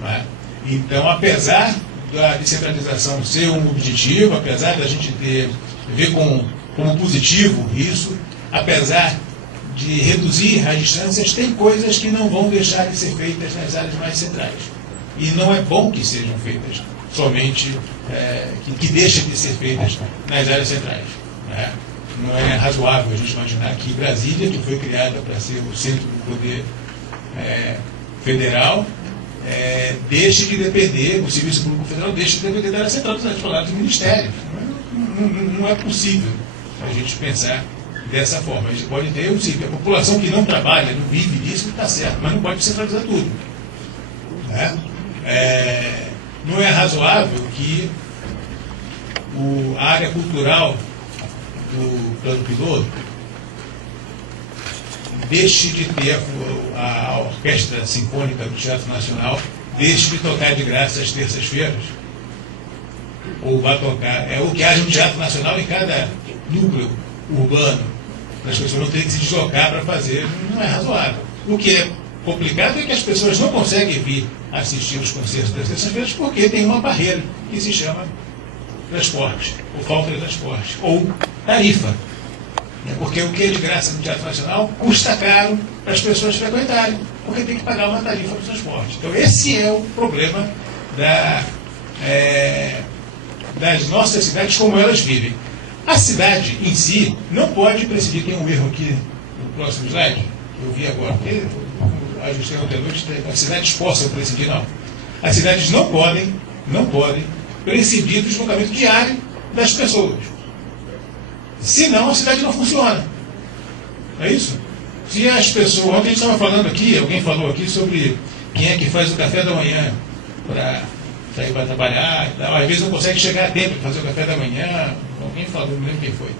Não é? Então, apesar da descentralização ser um objetivo, apesar da gente ver como positivo isso, apesar de reduzir as distâncias, tem coisas que não vão deixar de ser feitas nas áreas mais centrais. E não é bom que sejam feitas somente, que deixem de ser feitas nas áreas centrais. Né? Não é razoável a gente imaginar que Brasília, que foi criada para ser o centro do poder federal, deixe de depender, o Serviço Público Federal deixe de depender da área central dos ministérios. Não é possível a gente pensar dessa forma. A gente pode ter a população que não trabalha, não vive disso, está certo, mas não pode centralizar tudo. Né? Não é razoável que a área cultural do plano piloto deixe de ter a Orquestra Sinfônica do Teatro Nacional, deixe de tocar de graça às terças-feiras, ou vá tocar, ou que haja um Teatro Nacional em cada núcleo urbano, as pessoas não terem que se deslocar para fazer, não é razoável. O que é complicado é que as pessoas não conseguem vir assistir os concertos das terças-feiras porque tem uma barreira que se chama transporte, ou falta de transporte, ou tarifa. Porque o que é de graça no Teatro Nacional custa caro para as pessoas frequentarem, porque tem que pagar uma tarifa para o transporte. Então esse é o problema das nossas cidades, como elas vivem. A cidade em si não pode presidir, tem um erro aqui no próximo slide, eu vi agora, porque ajustei ontem à noite, as cidades possam presidir, não. As cidades não podem prescindir do deslocamento diário das pessoas. Senão a cidade não funciona. É isso? Se as pessoas... Ontem a gente estava falando aqui, alguém falou aqui sobre quem é que faz o café da manhã para sair para trabalhar. Às vezes não consegue chegar a tempo para fazer o café da manhã. Alguém falou, não lembro quem foi.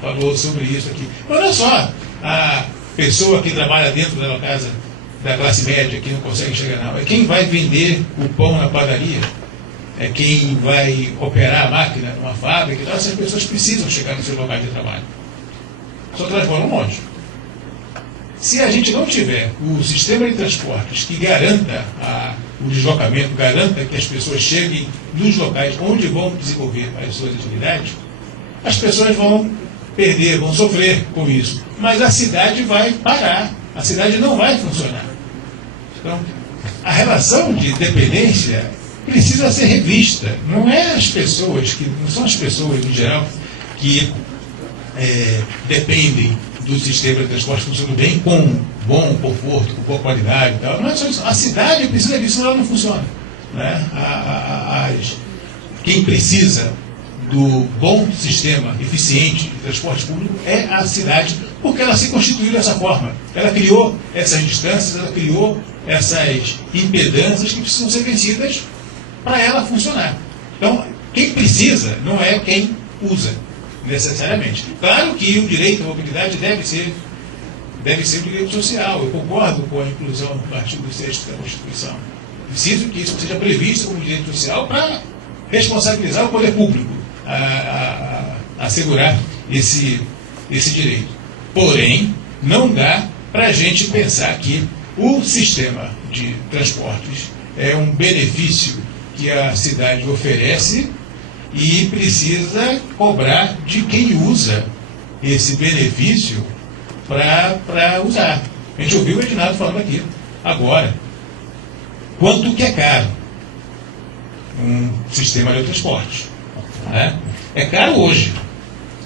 Falou sobre isso aqui. Mas olha só, a pessoa que trabalha dentro da casa da classe média, que não consegue chegar não. É quem vai vender o pão na padaria. É quem vai operar a máquina numa fábrica. Então essas pessoas precisam chegar no seu local de trabalho. Só transforma um monte. Se a gente não tiver o sistema de transportes que garanta o deslocamento, garanta que as pessoas cheguem nos locais onde vão desenvolver as suas atividades, as pessoas vão perder, vão sofrer com isso. Mas a cidade vai parar, a cidade não vai funcionar. Então, a relação de dependência precisa ser revista. Não são as pessoas em geral que dependem do sistema de transporte funcionando bem, com bom conforto, com boa qualidade e tal. Não é só isso. A cidade precisa disso, senão ela não funciona. Né? Quem precisa do bom sistema eficiente de transporte público é a cidade, porque ela se constituiu dessa forma. Ela criou essas distâncias, ela criou essas impedâncias que precisam ser vencidas para ela funcionar. Então, quem precisa não é quem usa, necessariamente. Claro que o direito à mobilidade deve ser um direito social. Eu concordo com a inclusão do artigo 6º da Constituição. Preciso que isso seja previsto como direito social para responsabilizar o poder público a assegurar esse direito. Porém, não dá para a gente pensar que o sistema de transportes é um benefício que a cidade oferece e precisa cobrar de quem usa esse benefício para usar. A gente ouviu o Edinaldo falando aqui agora. Quanto que é caro um sistema de transporte? Né? É caro hoje.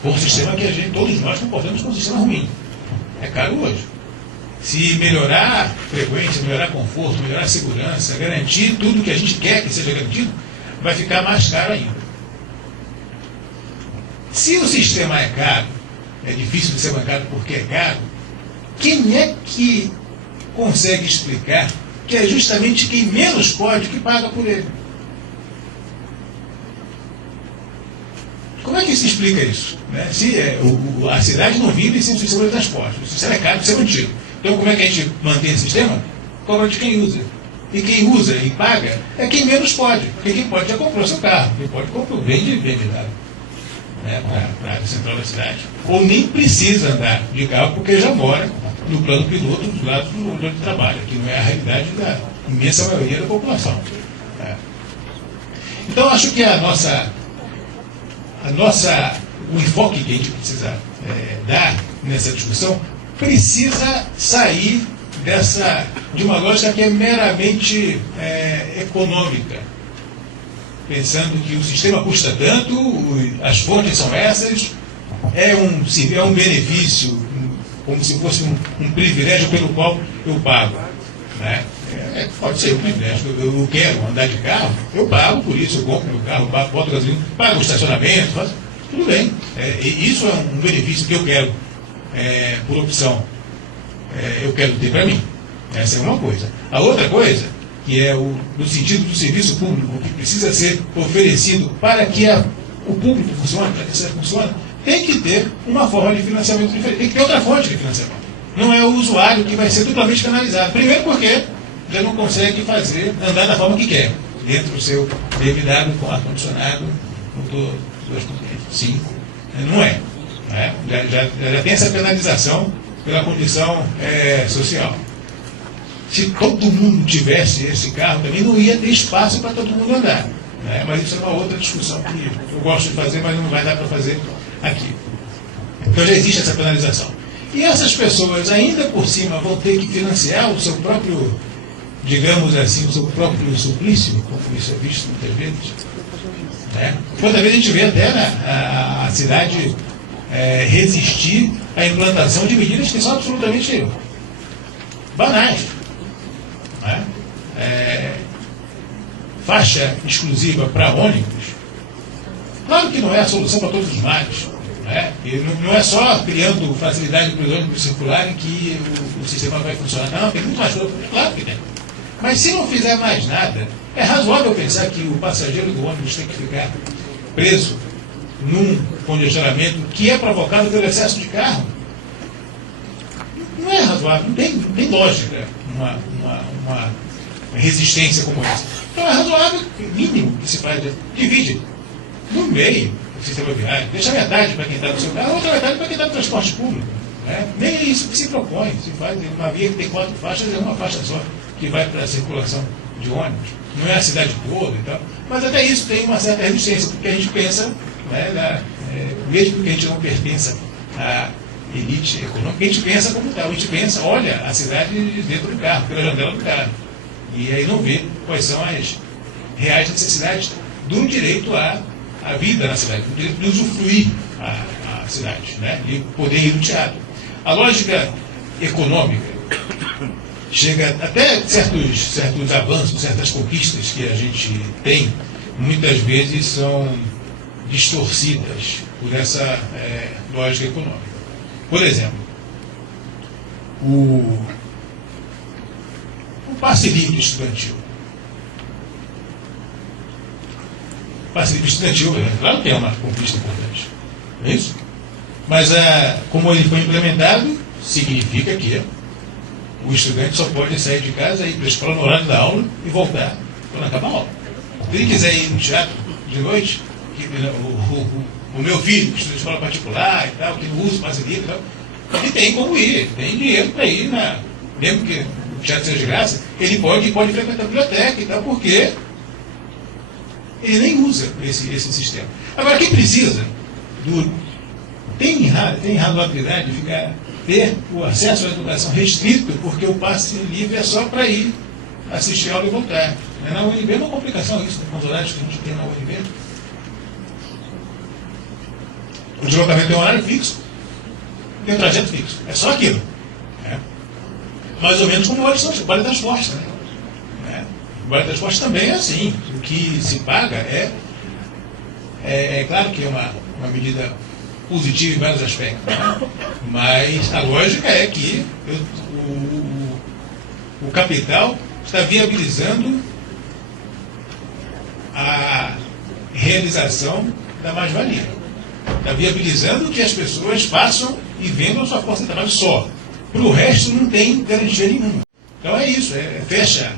Foi um sistema que todos nós concordamos com um sistema ruim. É caro hoje. Se melhorar a frequência, melhorar conforto, melhorar a segurança, garantir tudo que a gente quer que seja garantido, vai ficar mais caro ainda. Se o sistema é caro, é difícil de ser bancado porque é caro, quem é que consegue explicar que é justamente quem menos pode que paga por ele? Como é que se explica isso? Né? Se a cidade não vive sem o sistema de transporte, o sistema é caro de ser mantido. Então como é que a gente mantém esse sistema? Cobra de quem usa. E quem usa e paga é quem menos pode. Porque quem pode já comprou seu carro, quem pode comprou bem de dado, né, para a área central da cidade. Ou nem precisa andar de carro porque já mora no plano piloto dos lados do onde ele trabalha, que não é a realidade da imensa maioria da população. Né? Então acho que o enfoque que a gente precisa dar nessa discussão precisa sair de uma lógica que é meramente econômica, pensando que o sistema custa tanto, as fontes são essas, é um benefício, como se fosse um privilégio pelo qual eu pago. Né? Pode ser um privilégio. Eu quero andar de carro, eu pago por isso, eu compro meu carro, boto gasolina, pago o estacionamento, tudo bem. Isso é um benefício que eu quero, por opção. Eu quero ter para mim. Essa é uma coisa. A outra coisa, que é no sentido do serviço público, que precisa ser oferecido para que o público funcione, para que a cidade funcione, tem que ter uma forma de financiamento diferente. Tem que ter outra fonte de financiamento. Não é o usuário que vai ser totalmente canalizado. Primeiro porque já não consegue andar da forma que quer, dentro do seu BMW com ar-condicionado, motor 2.5. Não é. Né? Já tem essa penalização pela condição social. Se todo mundo tivesse esse carro também, não ia ter espaço para todo mundo andar. Né? Mas isso é uma outra discussão que eu gosto de fazer, mas não vai dar para fazer aqui. Então já existe essa penalização. E essas pessoas ainda por cima vão ter que financiar o seu próprio, digamos assim, o seu próprio suplício, como isso é visto muitas vezes. Né? Quantas vezes a gente vê até a cidade resistir à implantação de medidas que são absolutamente banais. Né? Faixa exclusiva para ônibus, claro que não é a solução para todos os males. Né? E não é só criando facilidade para os ônibus circularem que o sistema vai funcionar. Não, tem muito mais coisa. Claro que tem. Mas se não fizer mais nada, é razoável pensar que o passageiro do ônibus tem que ficar preso num congestionamento que é provocado pelo excesso de carro. Não é razoável, não tem lógica uma resistência como essa. Então é razoável, mínimo que se faz, divide no meio o sistema viário, deixa metade para quem está no seu carro, outra metade para quem está no transporte público. Né? Nem é isso que se propõe. Se faz uma via que tem 4 faixas, é uma faixa só que vai para a circulação de ônibus. Não é a cidade toda e tal. Mas até isso tem uma certa resistência, porque a gente pensa, né, mesmo que a gente não pertença à elite econômica, a gente pensa como tal. A gente pensa, olha a cidade dentro do carro, pela janela do carro. E aí não vê quais são as reais necessidades do direito à vida na cidade, do direito de usufruir a cidade, né, de poder ir no teatro. A lógica econômica chega até certos avanços, certas conquistas que a gente tem, muitas vezes são distorcidas por essa lógica econômica. Por exemplo, o passe livre estudantil. O passe livre estudantil, claro que é uma conquista importante, não é isso? Mas como ele foi implementado, significa que o estudante só pode sair de casa, ir para a escola no horário da aula e voltar quando acabar a aula. Se ele quiser ir no teatro de noite, o meu filho, que estuda em escola particular e tal, que não usa passe livre e tal, ele tem como ir, ele tem dinheiro para ir, mesmo que o teatro seja de graça, ele pode frequentar a biblioteca e tal, porque ele nem usa esse sistema. Agora, quem precisa tem razoabilidade de ter o acesso à educação restrito, porque o passe livre é só para ir assistir a aula e voltar. Na UNB é uma complicação isso, com os horários que a gente tem na UNB. O deslocamento tem um horário fixo, tem um trajeto fixo. É só aquilo. Né? Mais ou menos como o Vale Transporte. Né? O Vale Transporte também é assim. O que se paga é claro que é uma medida positiva em vários aspectos. Né? Mas a lógica é que o capital está viabilizando a realização da mais-valia. Está viabilizando que as pessoas façam e vendam sua força de trabalho só. Para o resto não tem garantia nenhuma. Então é isso, fecha,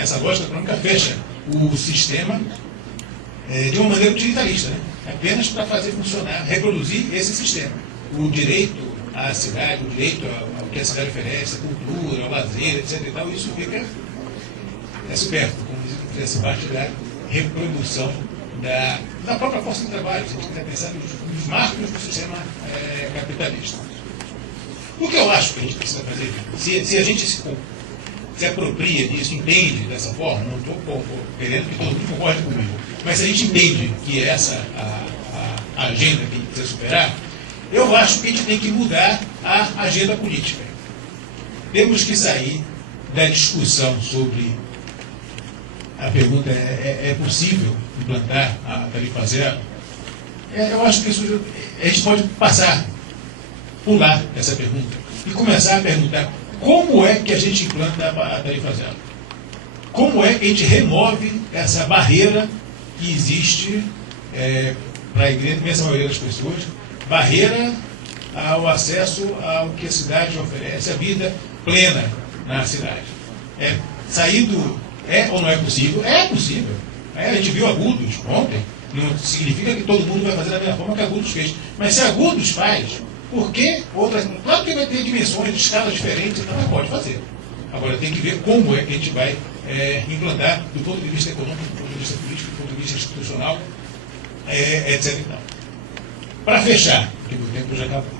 essa lógica econômica fecha o sistema de uma maneira utilitarista, né? Apenas para fazer funcionar, reproduzir esse sistema. O direito à cidade, o direito ao que a cidade oferece, a cultura, ao lazer, etc. E tal, isso fica superfluo, como diz, faz parte da reprodução da própria força de trabalho. A gente tem que pensar nos marcos do sistema capitalista. O que eu acho que a gente precisa fazer, se a gente se apropria disso, entende dessa forma, não estou querendo que todo mundo concorde comigo, mas se a gente entende que essa a agenda que a gente precisa superar, eu acho que a gente tem que mudar a agenda política. Temos que sair da discussão sobre a pergunta é possível implantar a tarifa zero? Eu acho que isso a gente pode pular essa pergunta e começar a perguntar como é que a gente implanta a tarifa zero? Como é que a gente remove essa barreira que existe para a imensa maioria das pessoas, barreira ao acesso ao que a cidade oferece, a vida plena na cidade? Sair do ou não é possível? É possível. A gente viu Agudos ontem. Não significa que todo mundo vai fazer da mesma forma que Agudos fez. Mas se Agudos faz, por que outras? Claro que vai ter dimensões, escalas diferentes, então não pode fazer. Agora tem que ver como é que a gente vai implantar do ponto de vista econômico, do ponto de vista político, do ponto de vista institucional, etc. Para fechar, porque o tempo já acabou.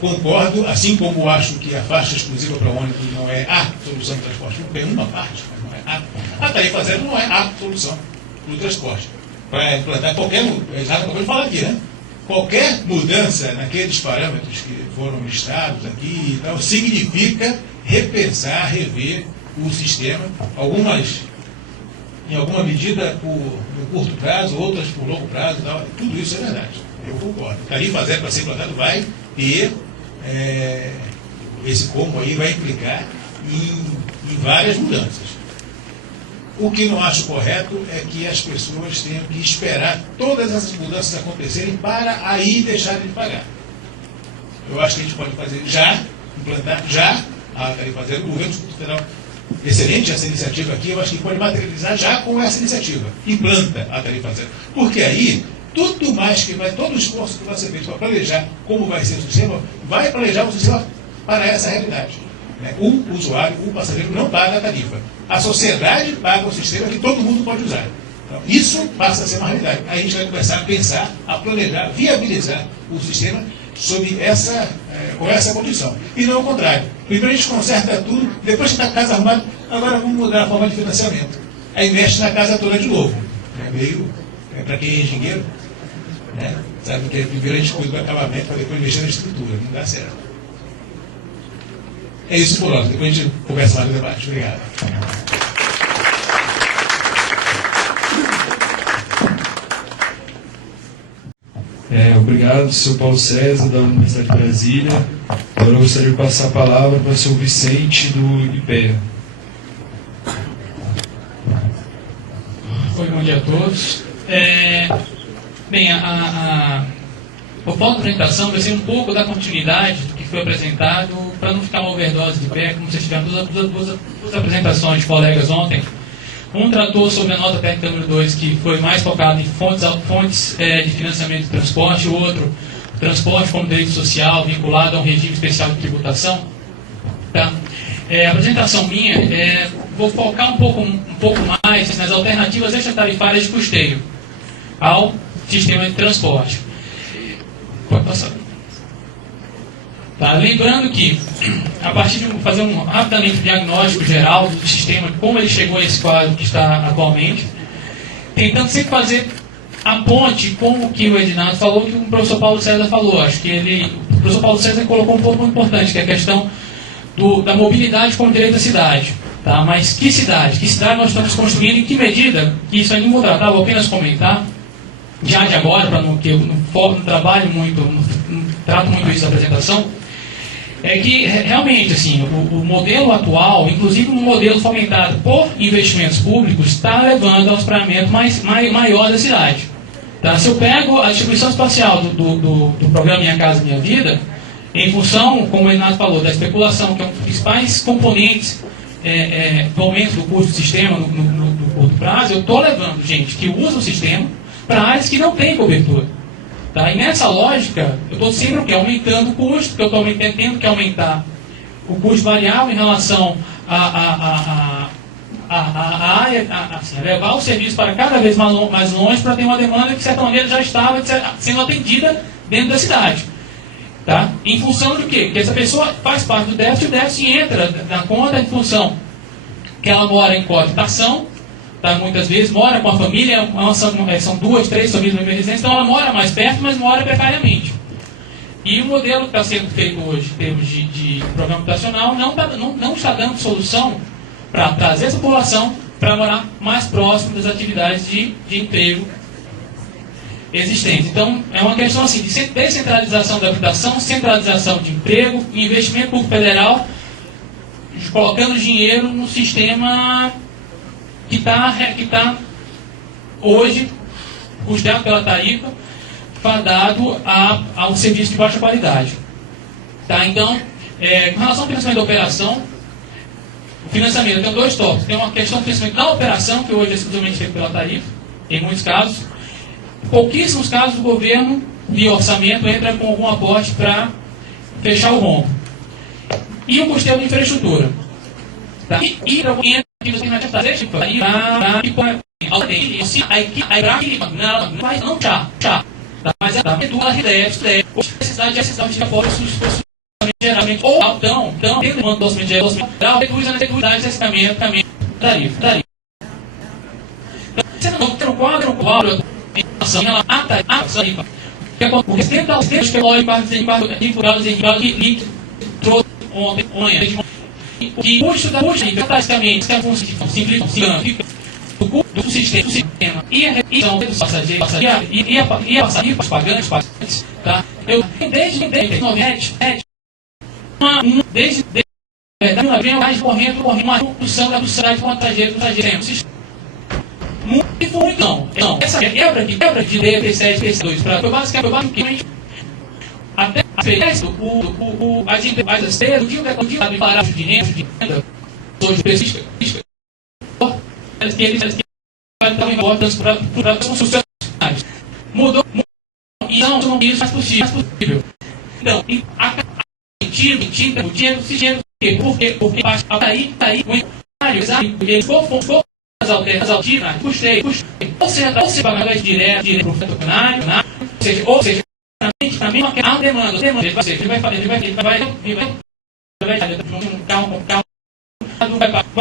Concordo, assim como acho que a faixa exclusiva para ônibus não é a solução do transporte, não tem uma parte, mas não é a tarifa zero não é a solução do transporte. Para implantar qualquer, exatamente falar aqui, né? Qualquer mudança naqueles parâmetros que foram listados aqui e tal, significa repensar, rever o sistema, em alguma medida no curto prazo, outras por longo prazo, tal. Tudo isso é verdade, eu concordo. Tarifa zero para ser implantado vai ter esse combo aí, vai implicar em várias mudanças. O que não acho correto é que as pessoas tenham que esperar todas essas mudanças acontecerem para aí deixarem de pagar. Eu acho que a gente pode fazer implantar já a tarifa zero. O governo federal, excelente essa iniciativa aqui, eu acho que pode materializar já com essa iniciativa. Implanta a tarifa zero. Porque aí, todo o esforço que vai ser feito para planejar como vai ser o sistema, vai planejar o sistema para essa realidade. O usuário, o passageiro não paga a tarifa. A sociedade paga o sistema que todo mundo pode usar. Então, isso passa a ser uma realidade. Aí a gente vai começar a pensar, a planejar, viabilizar o sistema sob com essa condição. E não o contrário. Primeiro a gente conserta tudo, depois que está a casa arrumada, agora vamos mudar a forma de financiamento. Aí mexe na casa toda de novo. Meio, para quem é engenheiro, sabe que primeiro a gente cuida do acabamento para depois mexer na estrutura. Não dá certo. É isso por hora. Depois a gente conversa mais no debate. Obrigado. Obrigado, Sr. Paulo César, da Universidade de Brasília. Agora eu gostaria de passar a palavra para o Sr. Vicente, do IPEA. Bom dia a todos. Bem, o ponto da apresentação vai ser um pouco da continuidade do que foi apresentado, para não ficar uma overdose de pé, como vocês tiveram duas apresentações de colegas ontem. Um tratou sobre a nota técnica número 2, que foi mais focado em fontes de financiamento de transporte, o outro, transporte como direito social, vinculado a um regime especial de tributação. Tá? A apresentação minha, vou focar um pouco mais nas alternativas extratarifárias de custeio ao sistema de transporte. Pode passar. Tá, lembrando que, a partir de fazer rapidamente um diagnóstico geral do sistema, como ele chegou a esse quadro que está atualmente, tentando sempre fazer a ponte com o que o Edinardo falou, que o professor Paulo César falou. Acho que o professor Paulo César colocou um ponto muito importante, que é a questão da mobilidade como direito à cidade. Tá? Mas que cidade? Que cidade nós estamos construindo? Em que medida que isso ainda mudar? Tá? Vou apenas comentar, já de agora, para que eu não trabalho muito, não trato muito isso da apresentação, é que realmente assim, o modelo atual, inclusive um modelo fomentado por investimentos públicos, está levando ao espraiamento maior da cidade. Tá? Se eu pego a distribuição espacial do programa Minha Casa Minha Vida, em função, como o Renato falou, da especulação, que é um dos principais componentes do aumento do custo do sistema no curto prazo, eu estou levando gente que usa o sistema para áreas que não têm cobertura. Tá? E nessa lógica, eu estou sempre aumentando o custo, porque eu estou tendo que aumentar o custo variável em relação à área, assim, levar o serviço para cada vez mais longe para ter uma demanda que, de certa maneira, já estava sendo atendida dentro da cidade. Tá? Em função do quê? Porque essa pessoa faz parte do déficit, e o déficit entra na conta em função que ela mora em coabitação, tá? Muitas vezes mora com a família, são 2, 3 famílias na mesma residência, então ela mora mais perto, mas mora precariamente. E o modelo que está sendo feito hoje, em termos de programa habitacional, não está dando solução para trazer essa população para morar mais próximo das atividades de emprego existentes. Então, é uma questão assim, de descentralização da habitação, centralização de emprego, investimento público federal, colocando dinheiro no sistema que está hoje custeado pela tarifa, fadado a um serviço de baixa qualidade. Tá? Então, com relação ao financiamento da operação, o financiamento tem 2 tópicos. Tem uma questão do financiamento da operação, que hoje é exclusivamente feito pela tarifa, em muitos casos. Em pouquíssimos casos, o governo, via orçamento, entra com algum aporte para fechar o rombo. E o custeio de infraestrutura. Tá? E entra aqui você vai fazer, tipo, aí não tchá. Mas ela reflete necessidade de apoio geralmente ou então dentro do orçamento geral reduz a necessidade de assestamento também tarifa. Você não tem um quadro em relação à tarifa. Porque dentro dos textos que eu olho para que trouxe ontem, que o custo da tarifa praticamente é um simplificando do sistema e a redução dos passageiros e a passageiro para os pagantes, tá? Eu desde 1997 desde uma vez correndo uma redução da velocidade de passageiros muito não. Essa quebra de lei P7 para eu basicamente até as empresas o dia de parar de renda hoje precisa eles estão importantes para os funcionários. Mudou e não isso é possível. Então, o dinheiro porque aí o empresário ficou as alternativas, custei, ou você paga direto para o funcionário, ou seja, também há demanda, ele vai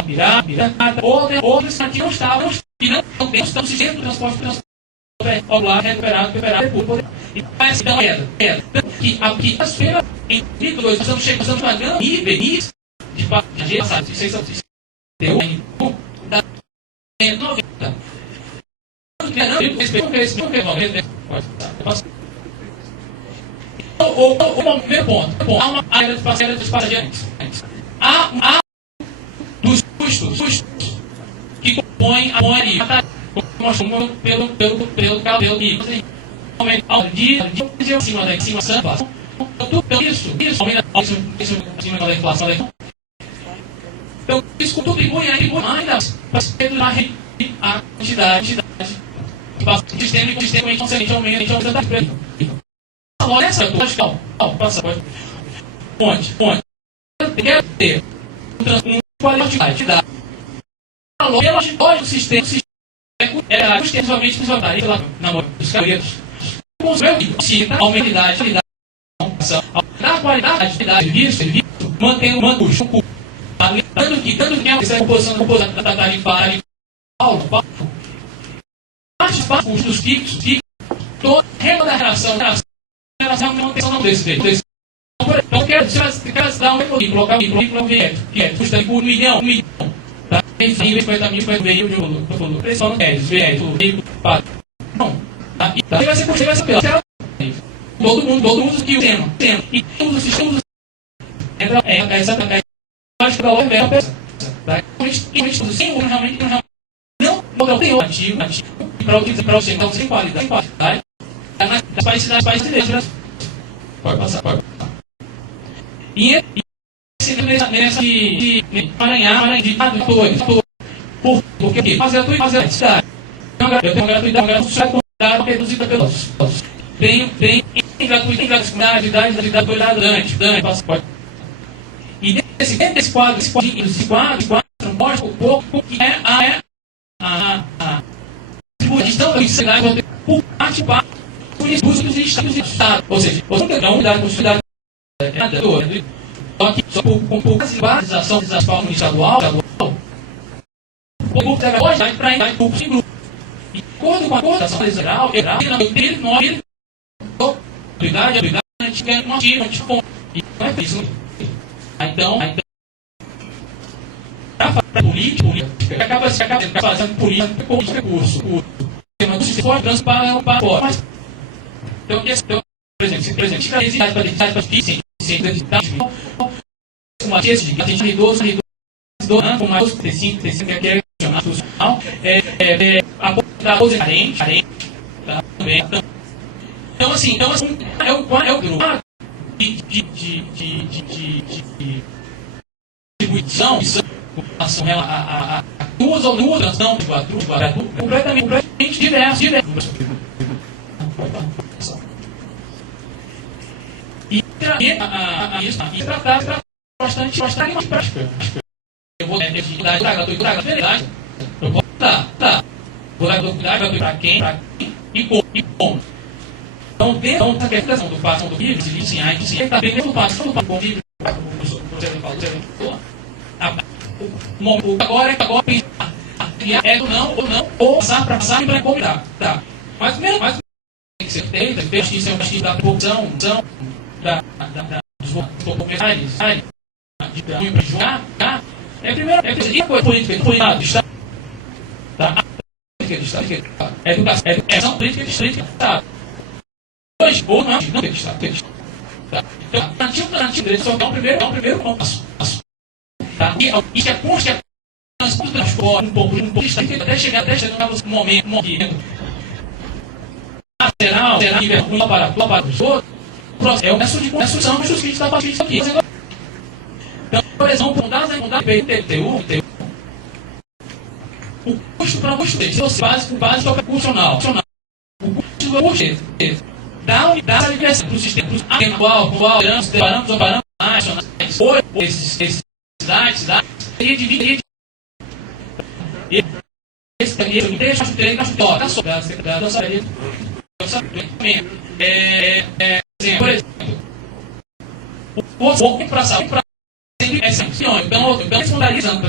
virar, outros que não estavam, que não tem o sistema de transporte popular recuperado e parece que não era. Que as feiras, em 2022, nós estamos pagando níveis de passagem de 690. O primeiro ponto, há uma área de passageiros. Há dos custos que compõem a moradia, pelo cabelo de acima da inflação, tudo isso acima da inflação. Então, isso contribui ainda para a quantidade de sistema e constantemente aumenta da preço. Essa lógica, onde quer ter qualidade a lógica do sistema é exclusivamente pela namoro dos cabelos. A humanidade da qualidade de serviço, mantém o custo. Tanto que essa composição da tarifária parte parte dos custos fixos, toda a relação de manutenção desse. Então, eu quero dar um exemplo aqui, colocar um que é custa por 1 milhão, tá? Tem 50 mil veículos de valor. Pressão no veículo, não, tá? Você vai ser pela todo mundo que o tema, e todos os sistemas entra essa acho que da loja é peça, tá? Sem realmente não tem ativo para você, então sem qualidade, tá? Das países pode passar. E nessa de emaranhar de atores, porque fazer a tua cidade. Eu tenho gratuidade reduzida pelos. Tem gratuidade dante, passaporte. E desse quadro mostra um pouco que é a distribuição da cidade por parte dos estados. Ou seja, você tem uma unidade com cidade só por basização da asfalto estadual, o grupo pega hoje para entrar em grupos em grupo. E de acordo com a coordenação geral, ele a gente quer uma tira, e não é isso. Então, para política, acaba fazendo política com recurso. O tema do sistema transparente para fora. Mas, então, por exemplo, se a exigência para uma questão de atendimento idoso, com mais 35 que é funcional, a aposentadoria carente, também. Então, assim, é o grupo de distribuição com relação a duas transição de quatro completamente diversos. E tratar bastante prática. Eu vou dar gratuidade. Eu vou dar. Vou dar gratuidade para quem e como. Então, dentro da questão do passo do livro, se está bem dentro do passo do livro, agora é ou não, ou passar para convidar. Tá. Mas primeiro tem que ser feito, isso é um estilo da corrupção, dos comerciais, de jogar. Primeiro coisa política do Estado. Educação política do Estado. Hoje, ou não tem que estar. Então, garantir o direito social é o primeiro passo. Tá? E que a transporte do transporte, um pouco até chegar no momento será para os outros, é o processo de construção dos que está partindo aqui. Então, por exemplo, com dados IPTU, o custo para você, se você básico funcional, o custo do custo da unidade de alimentos para o sistema qual parâmetros nacionais, esses cidades, seria dividido. Esse por exemplo, o pouco para saúde é sanção. Então, responsabilizando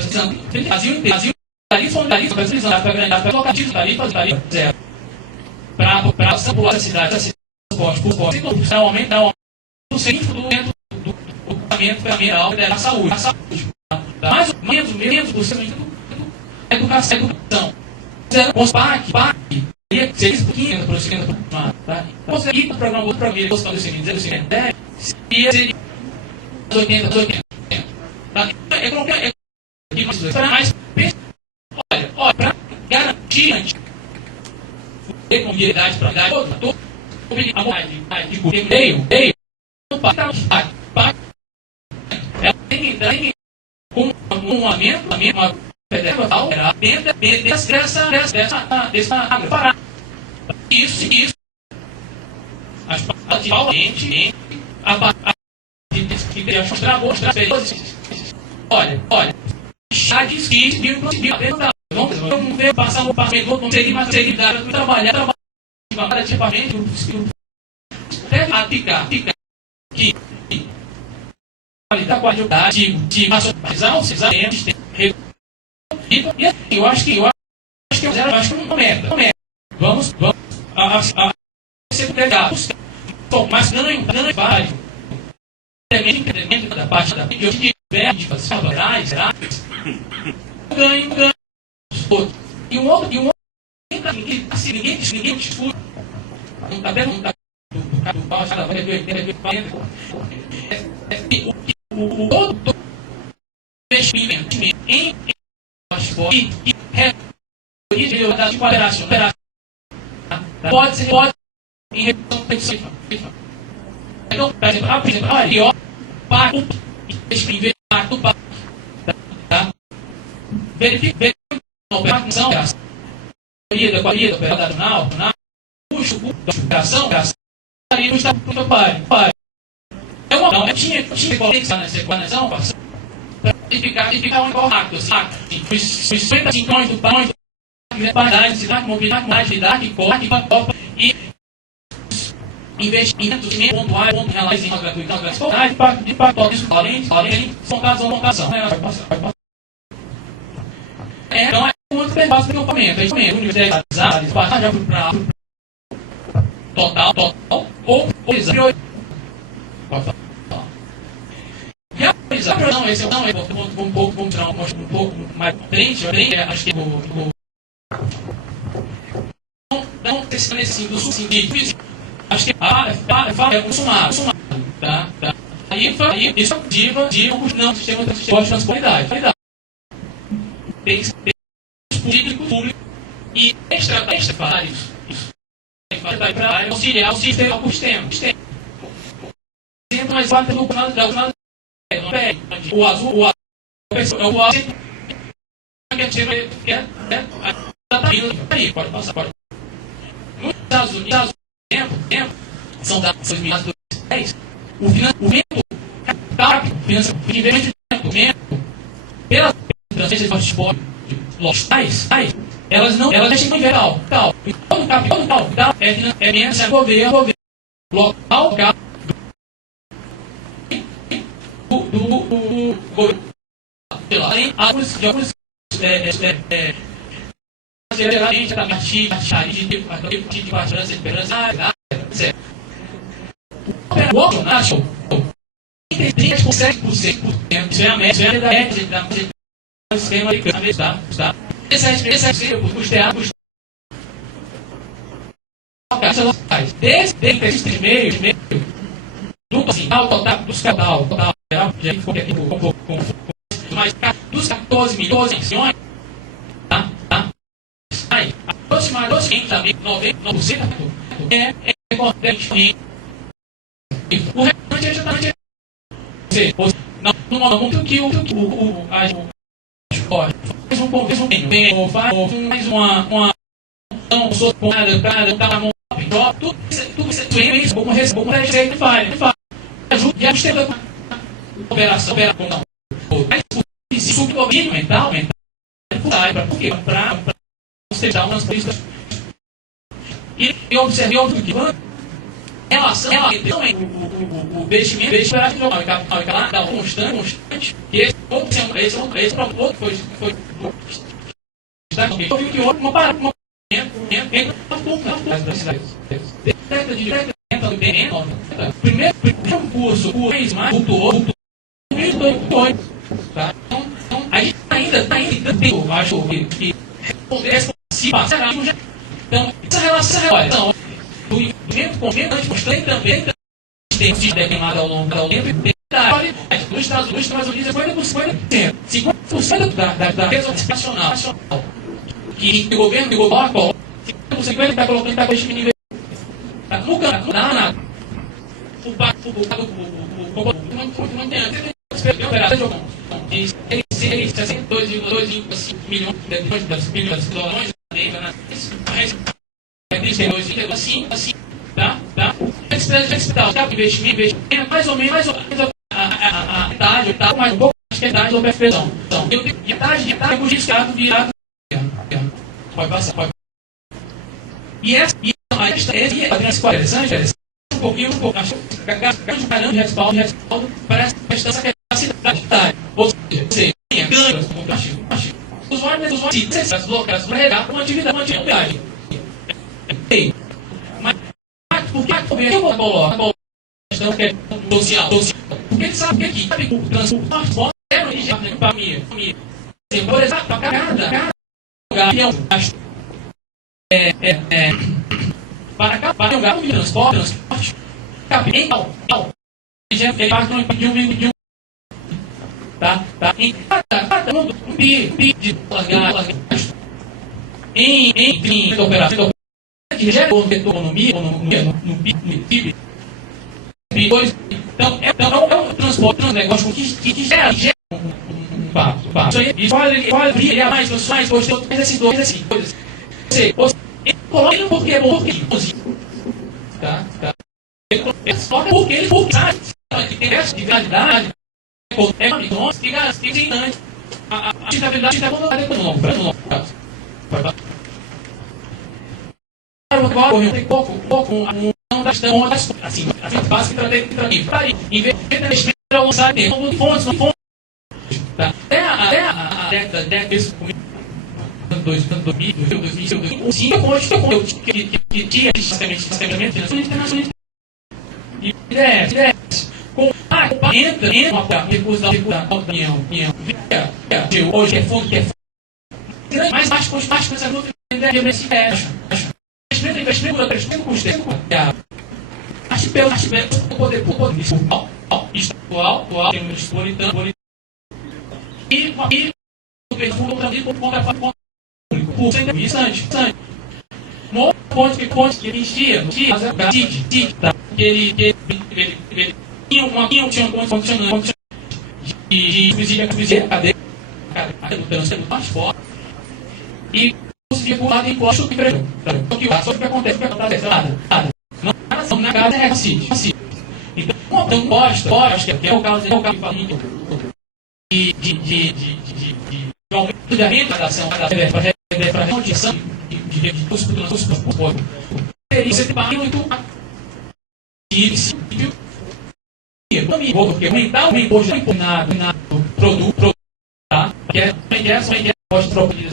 para locativos tarifas zero. Para a população da cidade, transporte, aumentar o centro dentro do orçamento federal da saúde. Mais ou menos por cento da educação. Os PAC, seria 6% tá? Você ir para o programa de construção do CNI, seria 80. Tá? Mas, olha, para garantir a mobilidade para dar todo a mobilidade de custeio, tem um aumento federal dentro dessa parada. Isso as partes olha, já disse que vamos ver passar no passeio, não seria mais seriedade do trabalhar comparativamente deve aplicar que a qualidade de nacionalizar os exames e eu acho que não meta. Vamos ser entregados, mas ganho vale. Incremento da parte da que eu tiver de fazer ganho. E um outro ninguém discute. Não está vendo? Do pau, já vai ver o todo investimento em transporte e de operação pode em redução competitiva. Então, por exemplo, a maior parte do parque, verifica a operação da operação na custo da operação ali no estado do pai. Eu tinha que colocar nessa equação para verificar um impacto. Os 50 milhões do pai, cidade, mobilidade, corte, e investimentos pontuais, em gratuidade, de pacotes, além de montação. Então, é muito bem básico do equipamento. Universidades, passar já para total, ou e a priorização, esse é um pouco mais frente, acho que não nesse sentido, acho que é consumado, tá? Aí isso não sistema de transportabilidade. Tem que ser público e extratários para auxiliar o sistema. Sempre mais fácil do canal o azul pode passar. Nos Estados Unidos, são dados de 2010, o financiamento pelas transferências de esporte locais, elas deixam em geral. Então, o capital é menos a governo local do governo. Além de alguns geralmente da de partida etc. O outro nacional 37%, isso é a média da esquema americano, tá? Esse é o custeado locais. Desde 3,5 do total dos total já ficou aqui mais dos 14 milhões, tá? Aproximadamente também 90% é importante. O restante é justamente no momento que o faz um pouco faz uma tudo isso como receita e faz ajuda e ajuda a operação mas isso domínio mental para sustentar umas pistas e observei outro que relação então o investimento capital constante e esse outro foi que houve uma parada primeiro curso o mais flutuou tá? Então a gente ainda tem eu acho que responder se passar então essa relação do investimento constante também tem sido declinado ao longo do tempo e da qualidade dos Estados Unidos é 50% da reserva nacional que o governo coloca 50% está colocando para este nível no campo de 62,5 milhões de dólares assim, tá? O investimento mais ou menos a idade, mais um pouco mais que a idade da perfeição. Então, a idade o riscado virado. Pode passar. E essa interessante, um pouquinho, acho que caramba de respaldo para essa capacidade. Ou seja, ganha os usuários locais vão regar com atividade. Mas por que o governo coloca a questão que é social? Porque ele sabe que o transporte é a origem da economia. Por exemplo, cada lugar que é um gasto para um gasto de transporte capital, ele parte de um tá? Em cada um bi de gastos em operação que gera economia no PIB. Então, é um transporte, um negócio que gera um papo. Isso pode abrir mais esses dois coisas. Você coloca ele porque é bom, tá? Ele coloca porque ele sabe que tem essa realidade econômica que garante a estabilidade econômica no longo prazo. Agora, tem pouco não das assim, básica para investimento é um sabe de fontes, tá? Até a década desse 2005, que tinha sistemamento financeiro internacional e entra recursos da União hoje é fundo mais baixo com essa luta de fecha. O poder estadual, tem um metropolitano e o por ser interessante. Um outro ponto que existia no que ele tinha um condicionante de subsídio a cadeia do trânsito mais forte e conseguia pular de imposto do emprego. Só que o que acontece? Nada. Não, na casa é racídio. Então, acho que é o caso de aumento da arrecadação para a redução de custo do transporte. Você tem muito porque aumentar o imposto na produto, tá? Que é uma ideia pode trocar de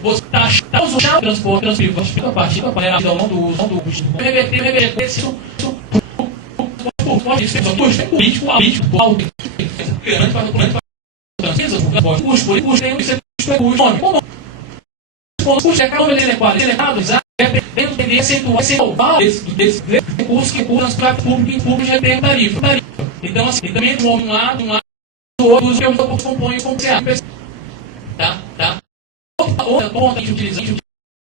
você taxar o transporte a partir da paridade do uso do custo. Reverter isso político alto grande para o custo tem que ser o custo é cada elevado dentro de acentuar desse recurso que o transporte público já tem tarifa. Então, assim, também de um lado, do outro, que eu compõe com o CA. Tá? Outra ponta que utilizamos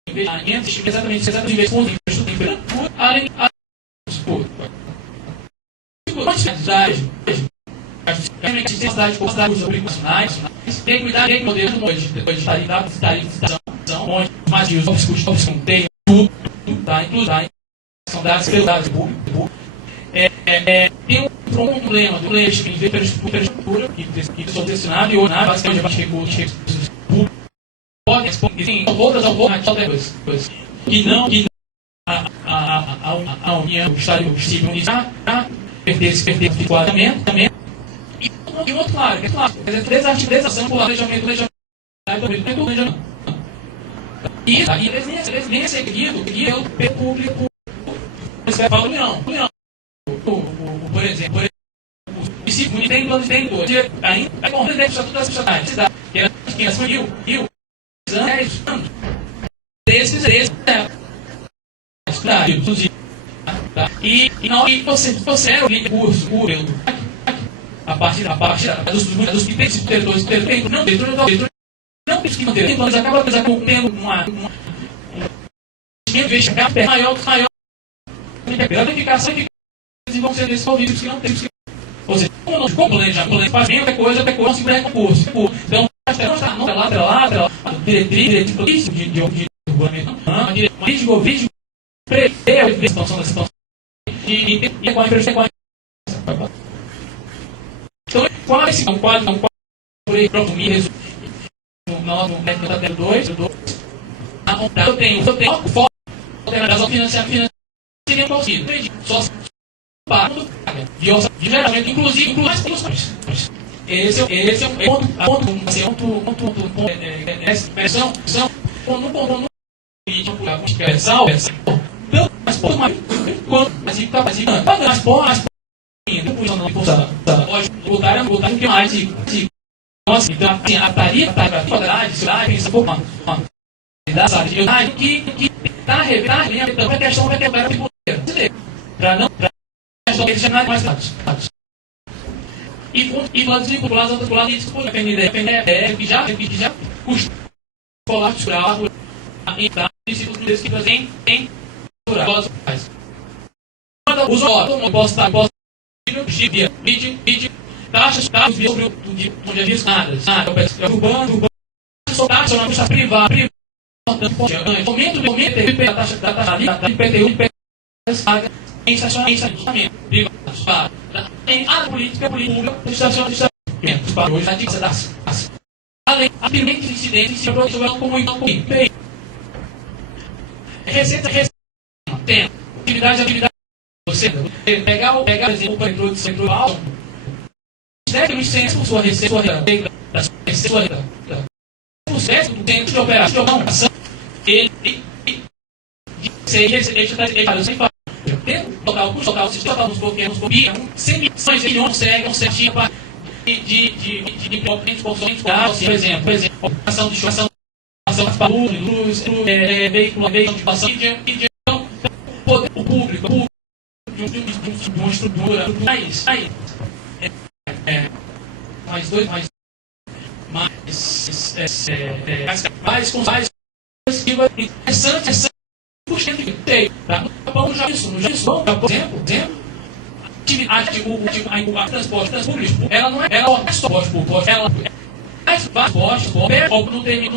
exatamente fundos de infraestrutura, além de necessidade de custos operacionais, tem que cuidar do modelo depois de tarifação, onde os mais os custos contêm tudo, tá? Inclusive, são dados pelo dado público. Tem um problema do leite de infraestrutura que são destinados e outros, basicamente, recursos públicos. Podem existem outras alternativas que não a União estaria municipal para perder esse também. E outro claro, desarticulação por planejamento. E eles nem seguido pelo público da União. Por exemplo, o município tem planos de ainda é correndo dentro do Estatuto das Sociedades, que era 500 anos, desses e você era o recurso a partir dos que tem esse território não tem planos, acaba tendo uma investimento maior a verificação de que vão ser desenvolvidos que não tem. Ou seja, como planejamento faz bem outra coisa, não se presta concurso. Então, não lá, diretriz de regulamento, diretriz de governo, prevê a expansão da situação e a qual então, qual é esse quadro por resumir no método 2, eu tenho foco da financiamento seria possível. Só geralmente, inclusive mais Esse é um ponto, expressão, quando mas por mais quando as boas pode botar o que mais nossa, então assim, a tarifa da pensa por uma que está revendo a questão da quebra de poder para não eles já não é mais dados. E planos vinculados ao lado disso, por depender que já custa colar e dar discípulos que fazem tem os órgãos posso vídeo taxas sobre onde havia nada urbano taxa na taxa privada momento da taxa da IPTU em estacionamento privado em área política pública de estacionamento para hoje a dica das além de incidentes se produziram como receita tem atividade você pegar o exemplo para introdução deve licença por sua receita da sua sucesso do tempo de operação ele sem falar total se total nos bloqueios milhões seguem certinho de porções por exemplo ação de chuvação ação luz veículo de ação o público de uma estrutura mais interessante já isso por exemplo a transporte público ela não é só transporte ela faz transporte não tem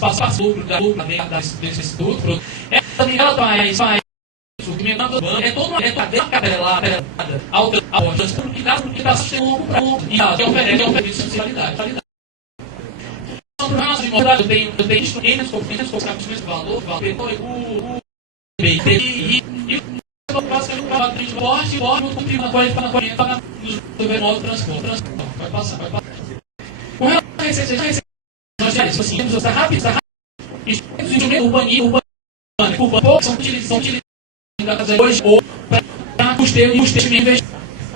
passa lucro desse lucro também ela faz é toda uma cadeirada alta porque dá longo para longo e oferece socialidade. Eu tenho instrumentos com valor e basicamente o transporte vai passar. Com relação à receita, nós já temos essa rápida instrumentos urbanismo são utilizados hoje para custeio e investimento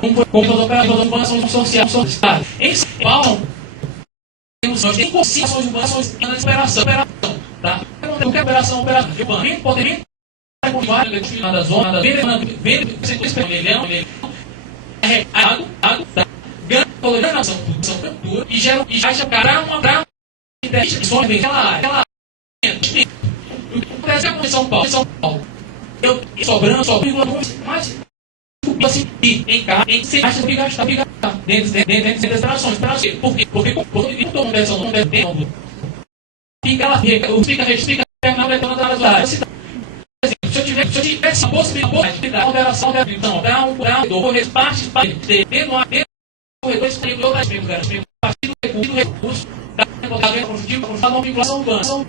como as operações urbanas sociais. Em São Paulo, nós temos concessões urbanas na operação. Tá? O que é operação urbana? Poderia continuar na zona, ganha nação cultura e já para uma instituição aquela área. O que acontece em São Paulo? Eu sobrando, mas assim, em casa, você acha que gastar dentro das instalações. Porque todo mundo não deve ter fica na detona das áreas. Se eu tivesse a possibilidade de dar operação de então, dar um parte dentro do outras partido do recurso da uma vinculação urbana.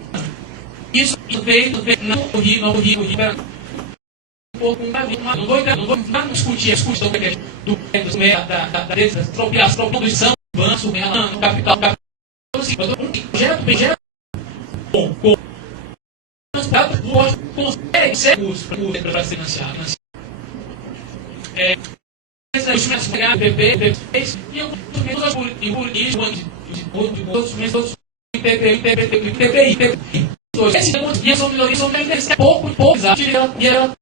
Isso veio não ri não vou discutir da expropriação urbana, capital, projeto com consegue ser para ser financiado. Esses instrumentos PP e outros instrumentos TPI. Esses são melhorias que é pouco e ela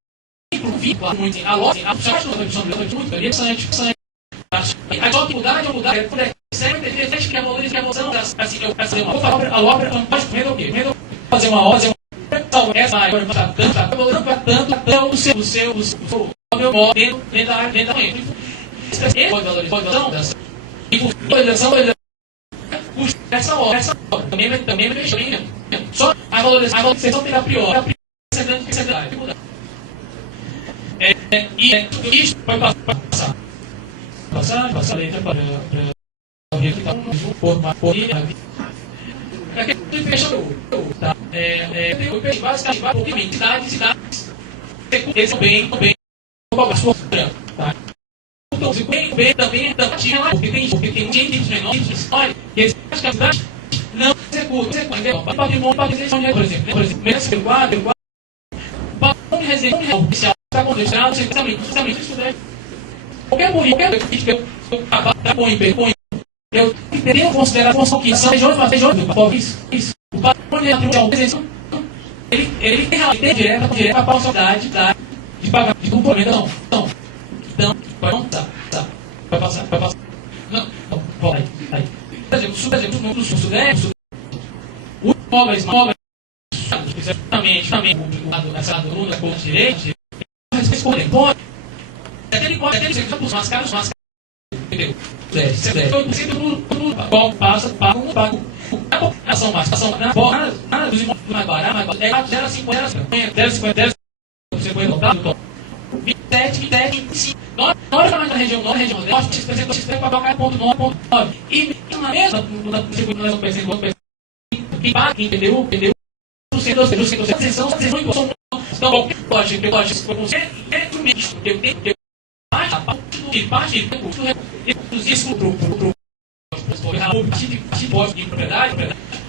vincula muito a lógica, a muito interessante. A dificuldade é mudar, sempre que a valorização assim, eu vou falar a obra medo o quê? Medo fazer uma obra, essa área tanto o seu meu modo dentro da área valorização essa obra também investimento só a valorização terá prior e isso vai passar a letra para que fecha tá? Basicamente cidades esse bem tá? então, se tem B também, porque tem gente menor de história, que esse capacidade não executa, o patrimônio para realização, por exemplo, merece pelo quadro, o patrimônio de residência oficial está condicionado, justamente isso deve. Qualquer política que eu põe, eu tenho consideração que são regiões do país, o patrimônio de residência, ele tem direta a possibilidade de pagar de complementação. Então, vai passar. Não, vai. Por exemplo, no Sudeste, os móveis, especificamente, essa coluna da coluna direita, respondem, pode, aquele que mais caros, entendeu? Qual passa, paga a população mais, dos imóveis mais baratos, é 0,50, você foi notado, 27, 25. Nós estamos na região norte, se para colocar ponto 9,9. E na mesma, nós não pensamos, que paga, entendeu? Então, qualquer loja que você é do ministro, eu tenho parte do custo reduzir isso para o tipo de propriedade,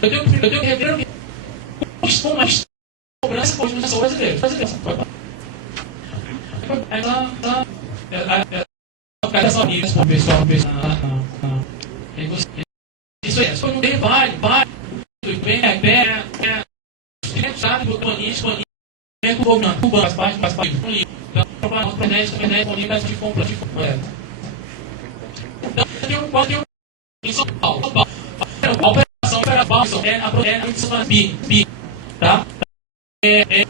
eu tenho que rever o que com mais cobrança por administração brasileira. Essa amiga, pessoal, isso é, só não tem vale, sabe, o banco, faz parte do livro. Então, para nós, internet, de compra. Então, tem em São Paulo, a operação é a edição BI, tá?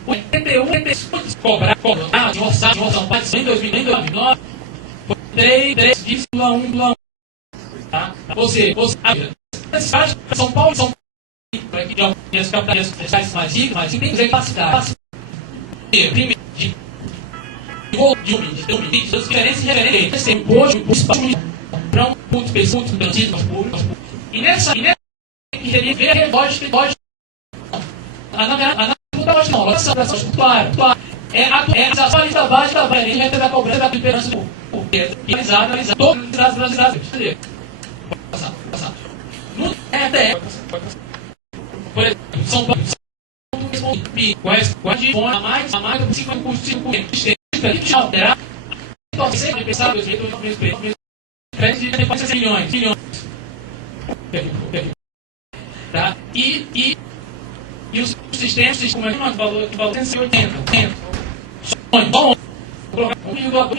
81 cobrar de orçamento em 2009 foi 3,1, tá? Você São Paulo que as capitais mais ricas tem capacidade primeiro de diferentes tem imposto para um ponto específico públicos e nessa que teria que ver lógica claro. É a solidez da base da variante da cobrança da diferença do realizada todos os brasileiros. Passar. No ETE, por exemplo, São Paulo, com a mais do 5%, de alterar, você vai pensar dos créditos de 60 milhões. Tá? E os sistemas, como é que valor 180. Bom, colocar um bilhão.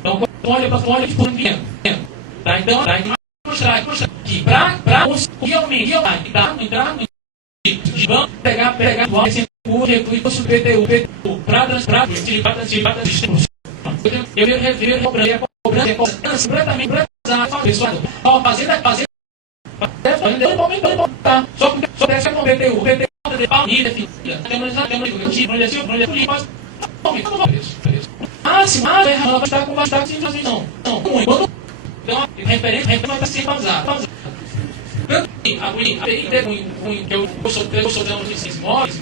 Então, olha por um bilhão. Tá? Então, mostrar que para conseguir entrar no de banco, pegar o recurso PTU, para distribuição. Eu ia rever a cobrança completamente pessoal. Fazenda tá? Só deve ser com PTU de pau e definida. Temos vai estar com bastante informação. Então, referência vai ser vazada. Que eu sou dando esses imóveis,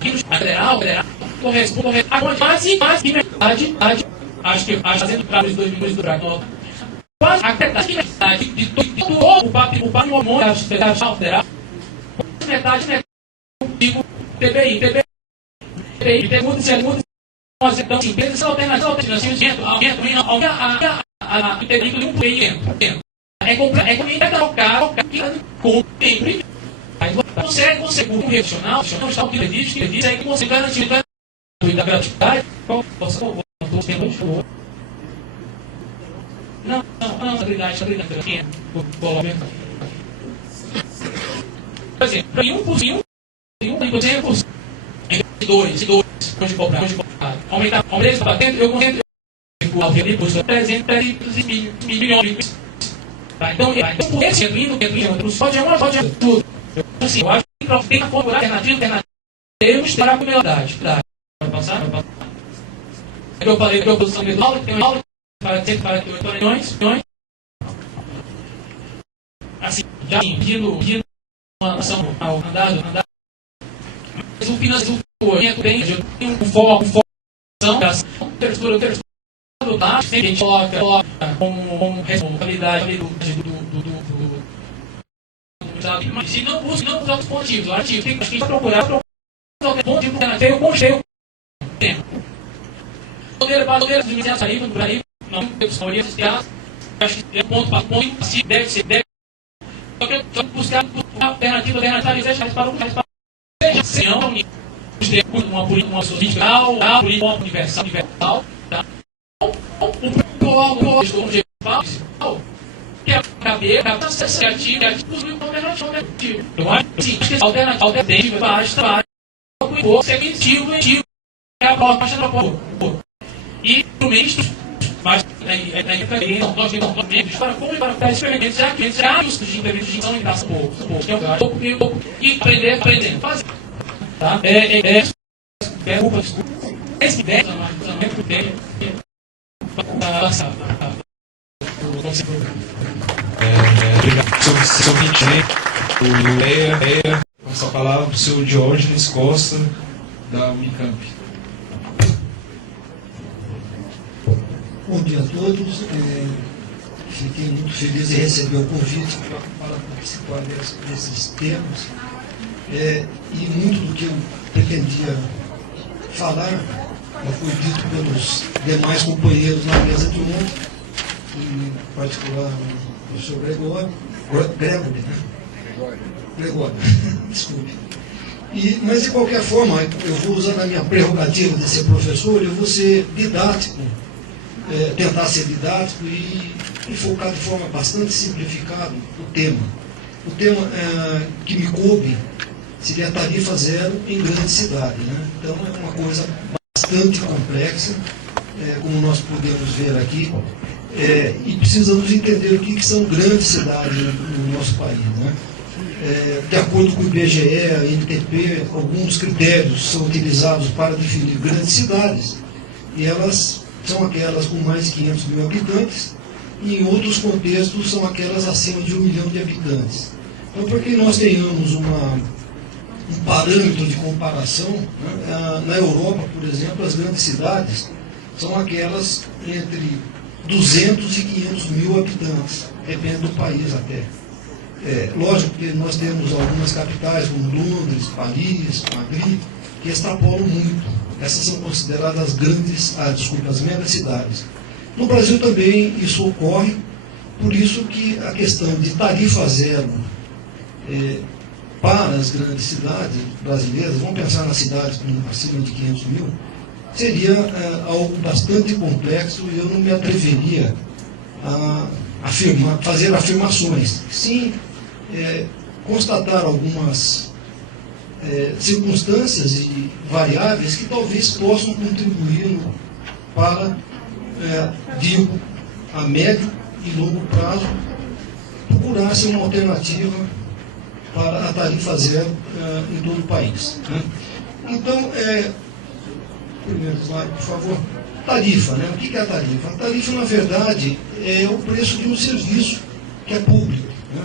que no federal, corresponde a quase que metade, acho que fazendo para os 2 milhões do Brasil, quase a metade de todo o patrimônio federal, metade tipo TBI, tem muitas então, sim, tem essa alternativa, a integrito de um PI é colocar com sempre. Aí você consegue um regional, está o que ele diz aí que você garantir da gratuidade. Não, estabilidade. Por exemplo, em 1%, em 2, onde cobrar, aumentar para dentro, eu consigo custa 300 milhões. Tá? Então, por esse indo, pode tudo. Assim, eu acho que tem que procurar alternativa, temos que parar com a humildade. Vai passar? Eu falei que a produção de aula, tem uma aula para 148 milhões. Assim, já pedindo uma ação andado. Mas o financiamento tem um foco, textura, adotar, sempre a gente coloca como responsabilidade do mas se não busca os pontos ativos, tem que procurar o ponto alternativa, o tempo. Poder de licença livre no Brasil, não maioria dos casos, acho que é um ponto passivo, deve ser. Só que buscar uma alternativa para o seja senão uma social, uma política universal, tá? O órgão que é a cabeça associativa dos alternativos. Eu acho que a alternativa basta o segmentivo é a proposta da proposta. E o ministro, mas nós temos meios para experimentos já justos de intervenção em graça pouco, e aprendendo, fazer. Tá? Desculpa. Esse ideia tem passar. Obrigado, seu Vitinho, Leia, essa palavra para o seu Diógenes Costa, da Unicamp. Bom dia a todos. Fiquei muito feliz em receber o convite para participar desses temas. E muito do que eu pretendia falar já foi dito pelos demais companheiros na mesa de ontem, em particular o professor Gregório, desculpe. Mas, de qualquer forma, eu vou usar a minha prerrogativa de ser professor, eu vou ser didático, tentar ser didático e focar de forma bastante simplificada o tema. O tema que me coube seria a tarifa zero em grande cidade, né? Então, é uma coisa bastante complexa, como nós podemos ver aqui, e precisamos entender o que são grandes cidades no nosso país, né? De acordo com o IBGE, a NTP, alguns critérios são utilizados para definir grandes cidades, e elas são aquelas com mais de 500 mil habitantes, e em outros contextos são aquelas acima de 1 milhão de habitantes. Então, para que nós tenhamos um parâmetro de comparação, né, na Europa, por exemplo, as grandes cidades são aquelas entre 200 e 500 mil habitantes, depende do país até. Lógico que nós temos algumas capitais, como Londres, Paris, Madrid, que extrapolam muito. Essas são consideradas as médias cidades. No Brasil também isso ocorre, por isso que a questão de tarifa zero para as grandes cidades brasileiras, vamos pensar nas cidades com acima de 500 mil, seria algo bastante complexo e eu não me atreveria a fazer afirmações. Sim, constatar algumas circunstâncias e variáveis que talvez possam contribuir para, digo, a médio e longo prazo, procurar-se uma alternativa para a tarifa zero em todo o país, né? Então, primeiro slide, por favor. Tarifa, né? O que é a tarifa? A tarifa, na verdade, é o preço de um serviço que é público, né?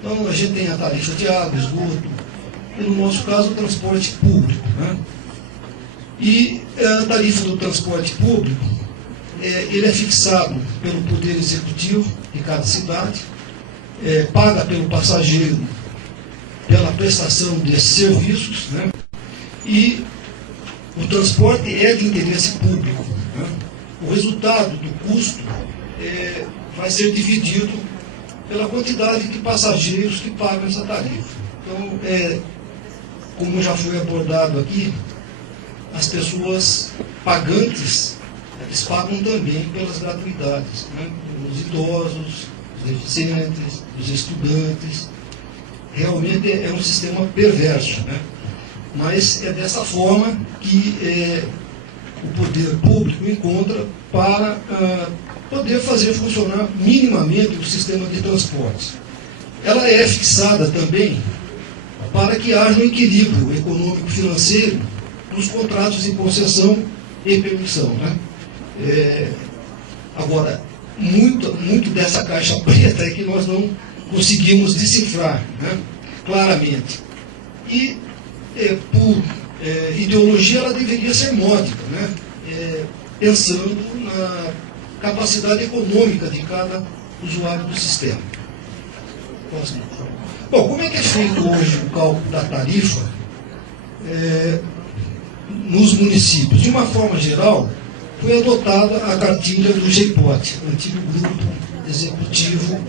Então, a gente tem a tarifa de água, esgoto, e no nosso caso, o transporte público, né? E a tarifa do transporte público, ele é fixado pelo Poder Executivo de cada cidade, paga pelo passageiro pela prestação desses serviços, né? E o transporte é de interesse público, né? O resultado do custo vai ser dividido pela quantidade de passageiros que pagam essa tarifa. Então, como já foi abordado aqui, as pessoas pagantes, eles pagam também pelas gratuidades, né? Os idosos, os deficientes, os estudantes. Realmente é um sistema perverso, né? Mas é dessa forma que o poder público encontra para poder fazer funcionar minimamente o sistema de transportes. Ela é fixada também para que haja um equilíbrio econômico-financeiro nos contratos de concessão e permissão, né? Agora, muito dessa caixa preta é que nós não conseguimos decifrar, né, claramente. E, por ideologia, ela deveria ser módica, né? pensando na capacidade econômica de cada usuário do sistema. Próximo, por favor. Bom, como é que é feito hoje o cálculo da tarifa nos municípios? De uma forma geral, foi adotada a cartilha do GEIPOT, antigo Grupo Executivo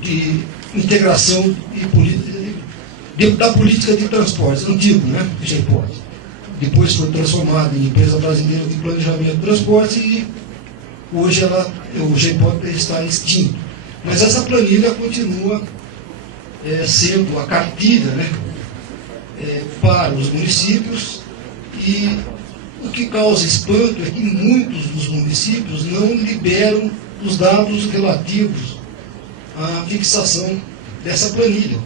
de Integração da Política de Transportes, antigo, né, GEIPOT. Depois foi transformado em Empresa Brasileira de Planejamento de Transportes e hoje o GEIPOT está extinto. Mas essa planilha continua sendo a cartilha, né, para os municípios, e o que causa espanto é que muitos dos municípios não liberam os dados relativos à fixação dessa planilha.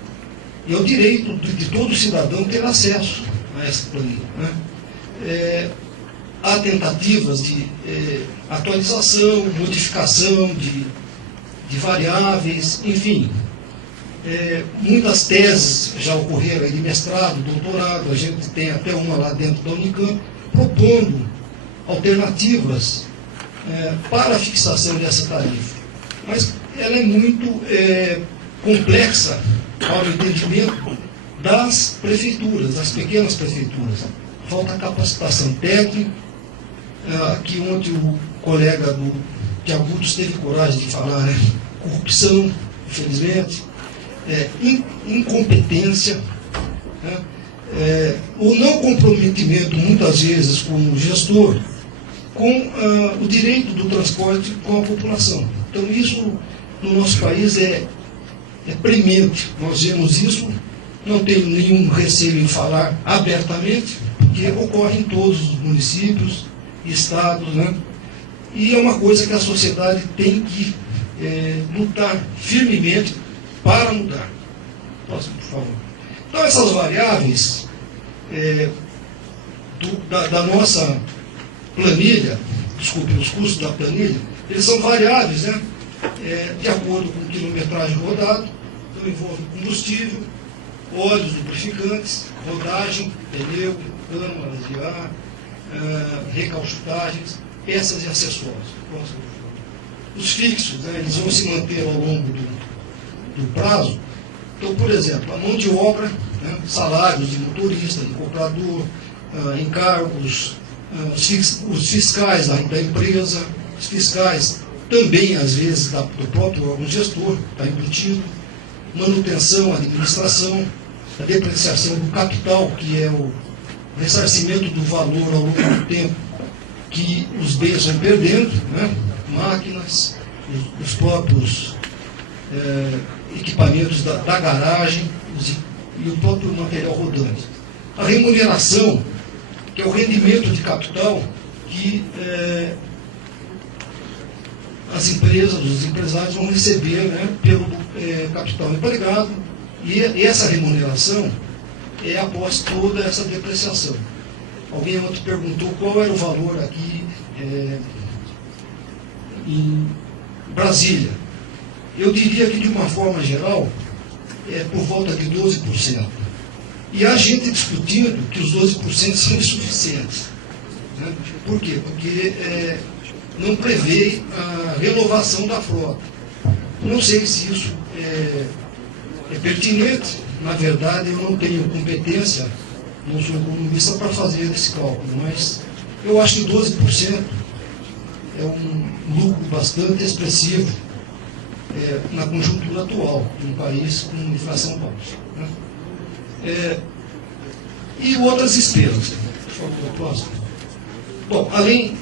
E é o direito de todo cidadão ter acesso a essa planilha, né? Há tentativas de atualização, modificação de variáveis, enfim. Muitas teses já ocorreram aí de mestrado, doutorado, a gente tem até uma lá dentro da Unicamp, propondo alternativas para a fixação dessa tarifa. Mas ela é muito complexa para o entendimento das prefeituras, das pequenas prefeituras. Falta capacitação técnica. Aqui ontem o colega do Tiago Gutos teve coragem de falar, né? Corrupção, infelizmente, incompetência, né? O não comprometimento, muitas vezes, como gestor, com o direito do transporte com a população. Então, isso, no nosso país, é premente. Nós vemos isso, não tenho nenhum receio em falar abertamente, porque ocorre em todos os municípios, estados, né? E é uma coisa que a sociedade tem que lutar firmemente para mudar. Próximo, por favor. Então, essas variáveis da nossa planilha, desculpe, os custos da planilha, eles são variáveis, né? De acordo com quilometragem rodada, então envolve combustível, óleos lubrificantes, rodagem, pneu, câmaras de ar, recalchutagens, peças e acessórios. Os fixos, né, eles vão se manter ao longo do prazo. Então, por exemplo, a mão de obra, né, salários de motorista, de comprador, encargos, os fiscais da empresa, os fiscais também, às vezes, do próprio órgão gestor, está embutido, manutenção, administração, a depreciação do capital, que é o ressarcimento do valor ao longo do tempo que os bens vão perdendo, né? Máquinas, os próprios equipamentos da garagem e o próprio material rodante. A remuneração, que é o rendimento de capital que as empresas, os empresários vão receber, né, pelo capital empregado, e essa remuneração é após toda essa depreciação. Alguém ontem perguntou qual era o valor aqui em Brasília. Eu diria que, de uma forma geral, é por volta de 12%. E há gente discutindo que os 12% são insuficientes. Né? Por quê? Porque não prevê a renovação da frota. Não sei se isso é pertinente. Na verdade, eu não tenho competência, não sou economista, para fazer esse cálculo, mas eu acho que 12% é um lucro bastante expressivo na conjuntura atual de um país com inflação baixa. Né? E outras despesas. Por favor, próximo. Bom, além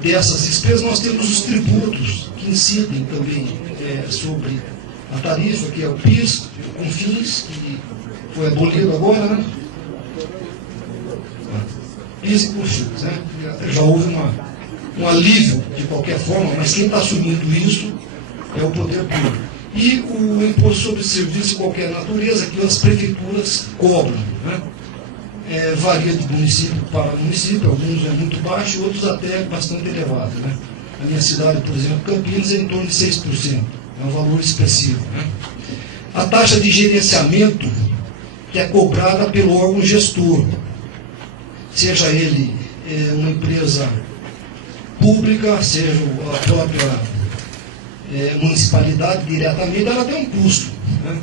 dessas despesas, nós temos os tributos que incidem também sobre a tarifa, que é o PIS, o CONFINS, que foi abolido agora, né? PIS e CONFINS, né? Já houve um alívio de qualquer forma, mas quem está assumindo isso é o poder público. E o imposto sobre serviço de qualquer natureza, que as prefeituras cobram, né? Varia de município para município, alguns é muito baixo, outros até bastante elevado, né? A minha cidade, por exemplo, Campinas, é em torno de 6%. É um valor expressivo. Né? A taxa de gerenciamento, que é cobrada pelo órgão gestor, seja ele uma empresa pública, seja a própria municipalidade diretamente, ela tem um custo, né?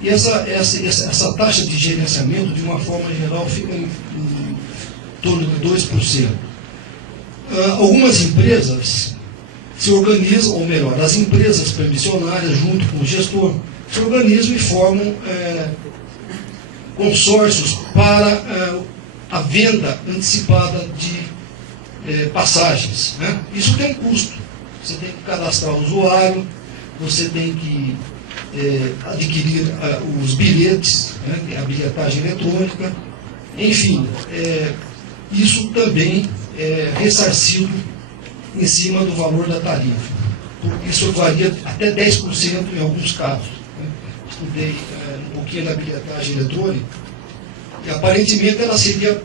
E essa taxa de gerenciamento, de uma forma geral, fica em torno de 2%. Algumas empresas se organizam, ou melhor, as empresas permissionárias, junto com o gestor, se organizam e formam consórcios para a venda antecipada de passagens, né? Isso tem um custo. Você tem que cadastrar o usuário, você tem que adquirir os bilhetes, né? A bilhetagem eletrônica, enfim, isso também é ressarcido em cima do valor da tarifa. Isso varia até 10% em alguns casos, né? Estudei um pouquinho da bilhetagem eletrônica e aparentemente ela seria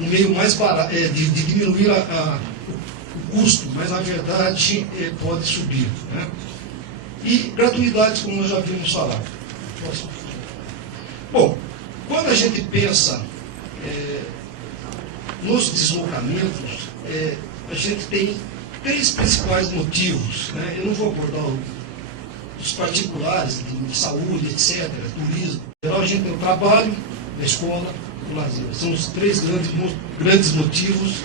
um meio mais barato de diminuir o custo, mas na verdade pode subir, né? E gratuidades, como nós já vimos falar. Bom, quando a gente pensa nos deslocamentos, a gente tem 3 principais motivos, né? Eu não vou abordar os particulares, de saúde, etc., turismo. Em geral, a gente tem o trabalho, a escola, o lazer. São os 3 grandes motivos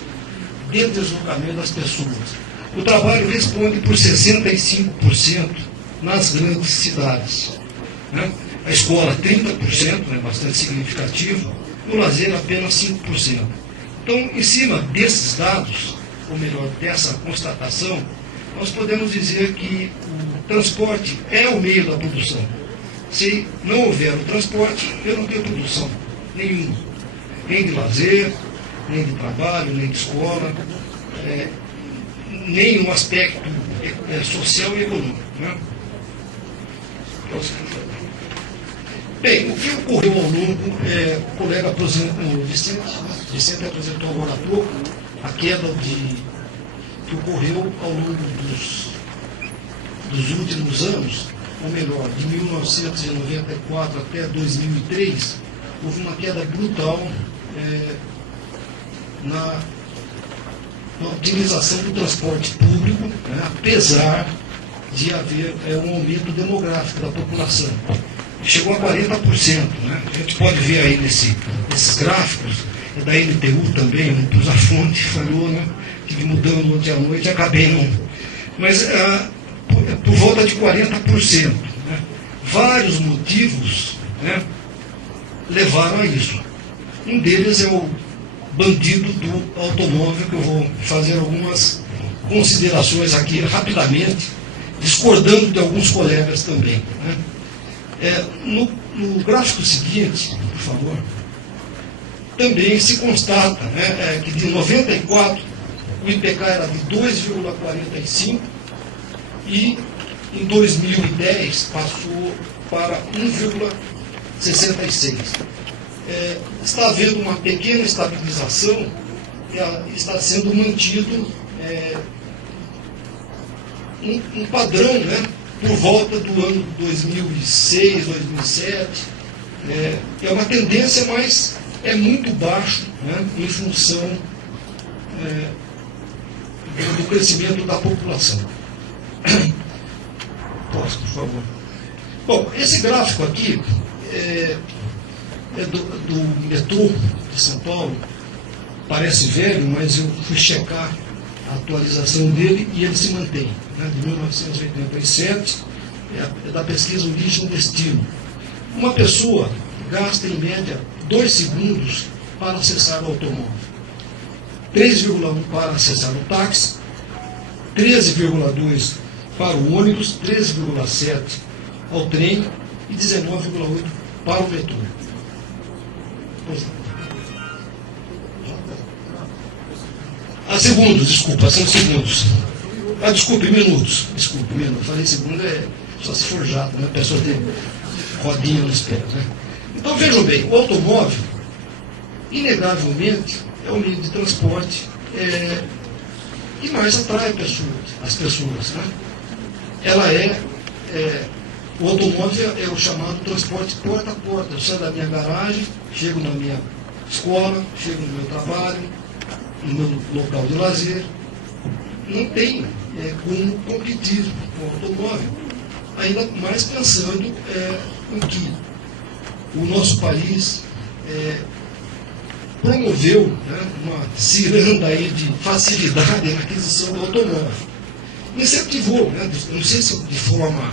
de deslocamento das pessoas. O trabalho responde por 65% nas grandes cidades, né? A escola 30%, né, bastante significativo, e o lazer apenas 5%. Então, em cima desses dados, ou melhor, dessa constatação, nós podemos dizer que o transporte é o meio da produção. Se não houver o transporte, eu não tenho produção nenhuma, nem de lazer, nem de trabalho, nem de escola, nem um aspecto social e econômico, né? Bem, o que ocorreu ao longo, o colega o Vicente apresentou agora há pouco, a queda que ocorreu ao longo dos últimos anos, ou melhor, de 1994 até 2003, houve uma queda brutal na utilização do transporte público, né, apesar de haver um aumento demográfico da população. Chegou a 40%. Né? A gente pode ver aí nesses gráficos, da NTU também, não pus a fonte, falhou, né? Estive mudando ontem à noite, acabei não. Mas por volta de 40%. Né? Vários motivos, né, levaram a isso. Um deles é o bandido do automóvel, que eu vou fazer algumas considerações aqui rapidamente, discordando de alguns colegas também, né? No gráfico seguinte, por favor, também se constata, né, que de 94 o IPK era de 2,45 e em 2010 passou para 1,66. Está havendo uma pequena estabilização, está sendo mantido um padrão, né, por volta do ano 2006, 2007. É uma tendência, mas é muito baixo, né, em função do crescimento da população. Posso, por favor? Bom, esse gráfico aqui é do metrô de São Paulo. Parece velho, mas eu fui checar a atualização dele e ele se mantém, né, de 1987, é da pesquisa Origem e Destino. Uma pessoa gasta em média 2 segundos para acessar o automóvel, 3,1 para acessar o táxi, 13,2 para o ônibus, 13,7 ao trem e 19,8 para o metrô. Segundos, desculpa, são segundos. Desculpe, minutos. Desculpe, minutos. Falei segundo, só se for jato, né? A pessoa tem rodinha nos pés, né? Então vejam bem, o automóvel, inegavelmente, é o meio de transporte que mais atrai as pessoas, né? O automóvel é o chamado transporte porta a porta. Eu saio da minha garagem, chego na minha escola, chego no meu trabalho, no meu local de lazer, não tenho como competir com o automóvel, ainda mais pensando em que o nosso país promoveu, né, uma ciranda aí de facilidade na aquisição do automóvel. Incentivou, né, não sei se de forma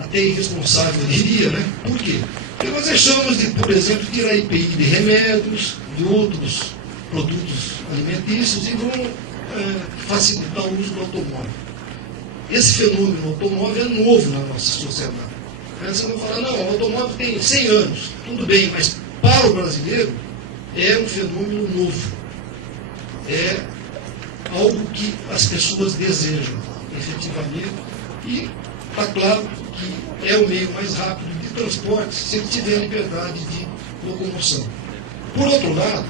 até irresponsável, eu diria, né? Por quê? Porque nós deixamos de, por exemplo, tirar IPI de remédios, de outros produtos alimentícios e vão facilitar o uso do automóvel. Esse fenômeno automóvel é novo na nossa sociedade. Você vai falar, não, o automóvel tem 100 anos, tudo bem, mas para o brasileiro é um fenômeno novo. É algo que as pessoas desejam, efetivamente, e está claro que é o meio mais rápido de transporte se ele tiver liberdade de locomoção. Por outro lado,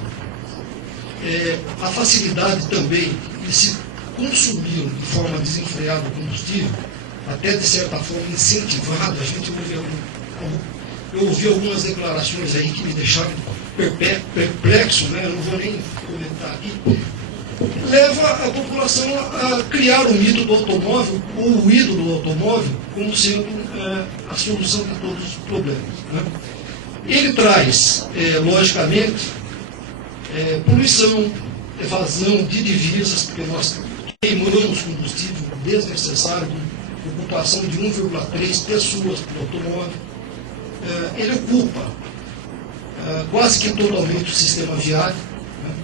a facilidade também de se consumir de forma desenfreada o combustível, até de certa forma incentivado, eu ouvi algumas declarações aí que me deixaram perplexo, né? Eu não vou nem comentar aqui, leva a população a criar o mito do automóvel, ou o ídolo do automóvel, como sendo a solução de todos os problemas, né? Ele traz, logicamente, poluição, evasão de divisas, porque nós queimamos combustível desnecessário, ocupação de 1,3 pessoas por automóvel. Ele ocupa quase que totalmente o sistema viário, né,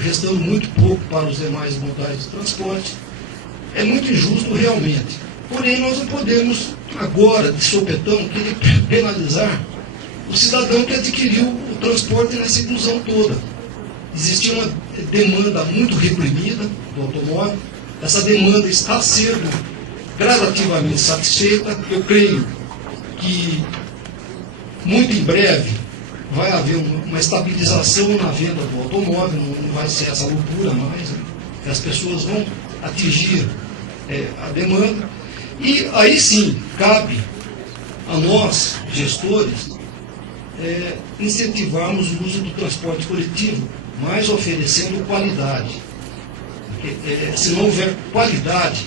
restando muito pouco para os demais modais de transporte. É muito injusto realmente. Porém, nós não podemos agora, de sopetão, querer penalizar o cidadão que adquiriu o transporte nessa inclusão toda. Existia uma demanda muito reprimida do automóvel. Essa demanda está sendo gradativamente satisfeita. Eu creio que muito em breve vai haver uma estabilização na venda do automóvel, não vai ser essa loucura mais, né? As pessoas vão atingir a demanda. E aí sim, cabe a nós, gestores, incentivarmos o uso do transporte coletivo, mas oferecendo qualidade. Se não houver qualidade,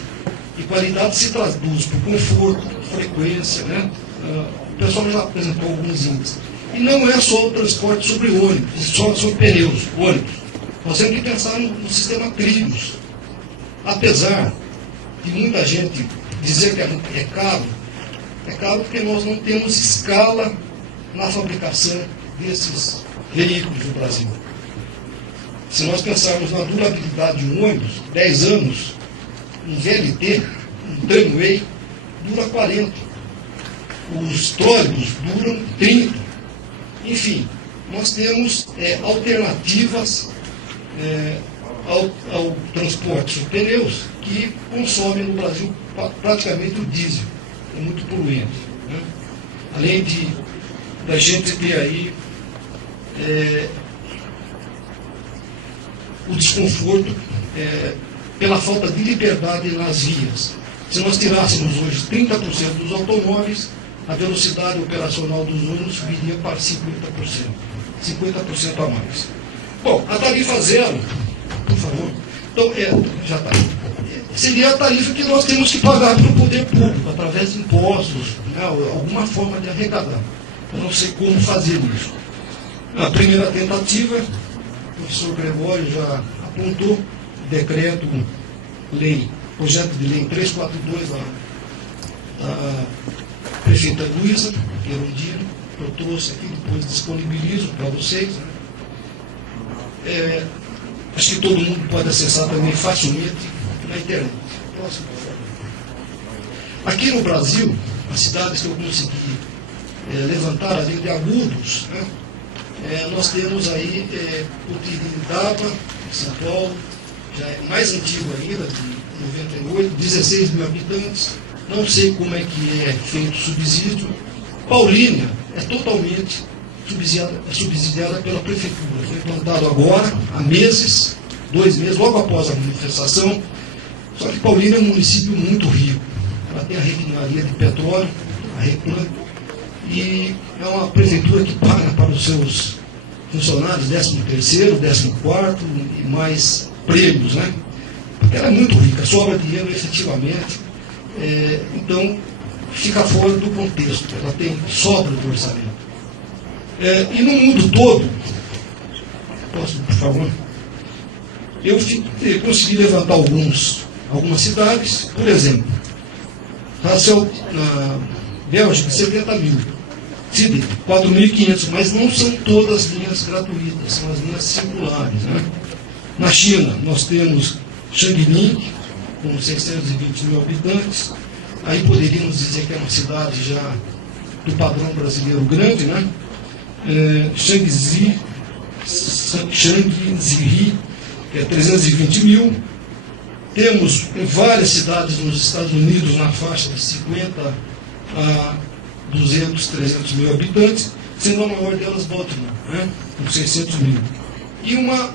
e qualidade se traduz por conforto, frequência, né? O pessoal já apresentou alguns índices. E não é só o transporte sobre ônibus, só sobre pneus, ônibus. Nós temos que pensar no sistema trilhos. Apesar de muita gente dizer que é caro porque nós não temos escala na fabricação desses veículos no Brasil. Se nós pensarmos na durabilidade de um ônibus, 10 anos, um VLT, um tramway, dura 40. Os trólebus duram 30. Enfim, nós temos alternativas ao transporte de pneus que consomem no Brasil praticamente o diesel. É muito poluente, né? Além da gente ter aí o desconforto pela falta de liberdade nas vias. Se nós tirássemos hoje 30% dos automóveis, a velocidade operacional dos ônibus subiria para 50%. 50% a mais. Bom, a tarifa zero, por favor. Então, já está. Seria a tarifa que nós temos que pagar para o poder público, através de impostos, né, alguma forma de arrecadar. Eu não sei como fazer isso. A primeira tentativa, o professor Gregório já apontou, decreto, lei, projeto de lei 342 da prefeita Luísa Erundina, que eu trouxe aqui, depois disponibilizo para vocês. Acho que todo mundo pode acessar também facilmente na internet. Próximo, por favor. Aqui no Brasil, as cidades que eu consegui levantar, além de Agudos, né, nós temos aí Utiritaba, São Paulo, já é mais antigo ainda, de 98, 16 mil habitantes. Não sei como é que é feito o subsídio. Paulínia é totalmente subsidiada pela prefeitura. Foi implantado agora, há meses, 2 meses, logo após a manifestação. Só que Paulínia é um município muito rico. Ela tem a refinaria de petróleo, a Replan, e é uma prefeitura que paga para os seus funcionários, 13º, 14º e mais prêmios, né? Porque ela é muito rica, sobra dinheiro efetivamente, então fica fora do contexto, ela tem sobra do orçamento. E no mundo todo, posso, por favor? Eu consegui levantar algumas cidades, por exemplo, Rassel, na Bélgica, 70 mil, Sydney, 4.500, mas não são todas linhas gratuitas, são as linhas circulares, né? Na China, nós temos Shangling, com 620 mil habitantes, aí poderíamos dizer que é uma cidade já do padrão brasileiro grande, né? Shanxi, que é 320 mil. Temos várias cidades nos Estados Unidos na faixa de 50 a 200, 300 mil habitantes, sendo a maior delas Baltimore, né? Com 600 mil. E uma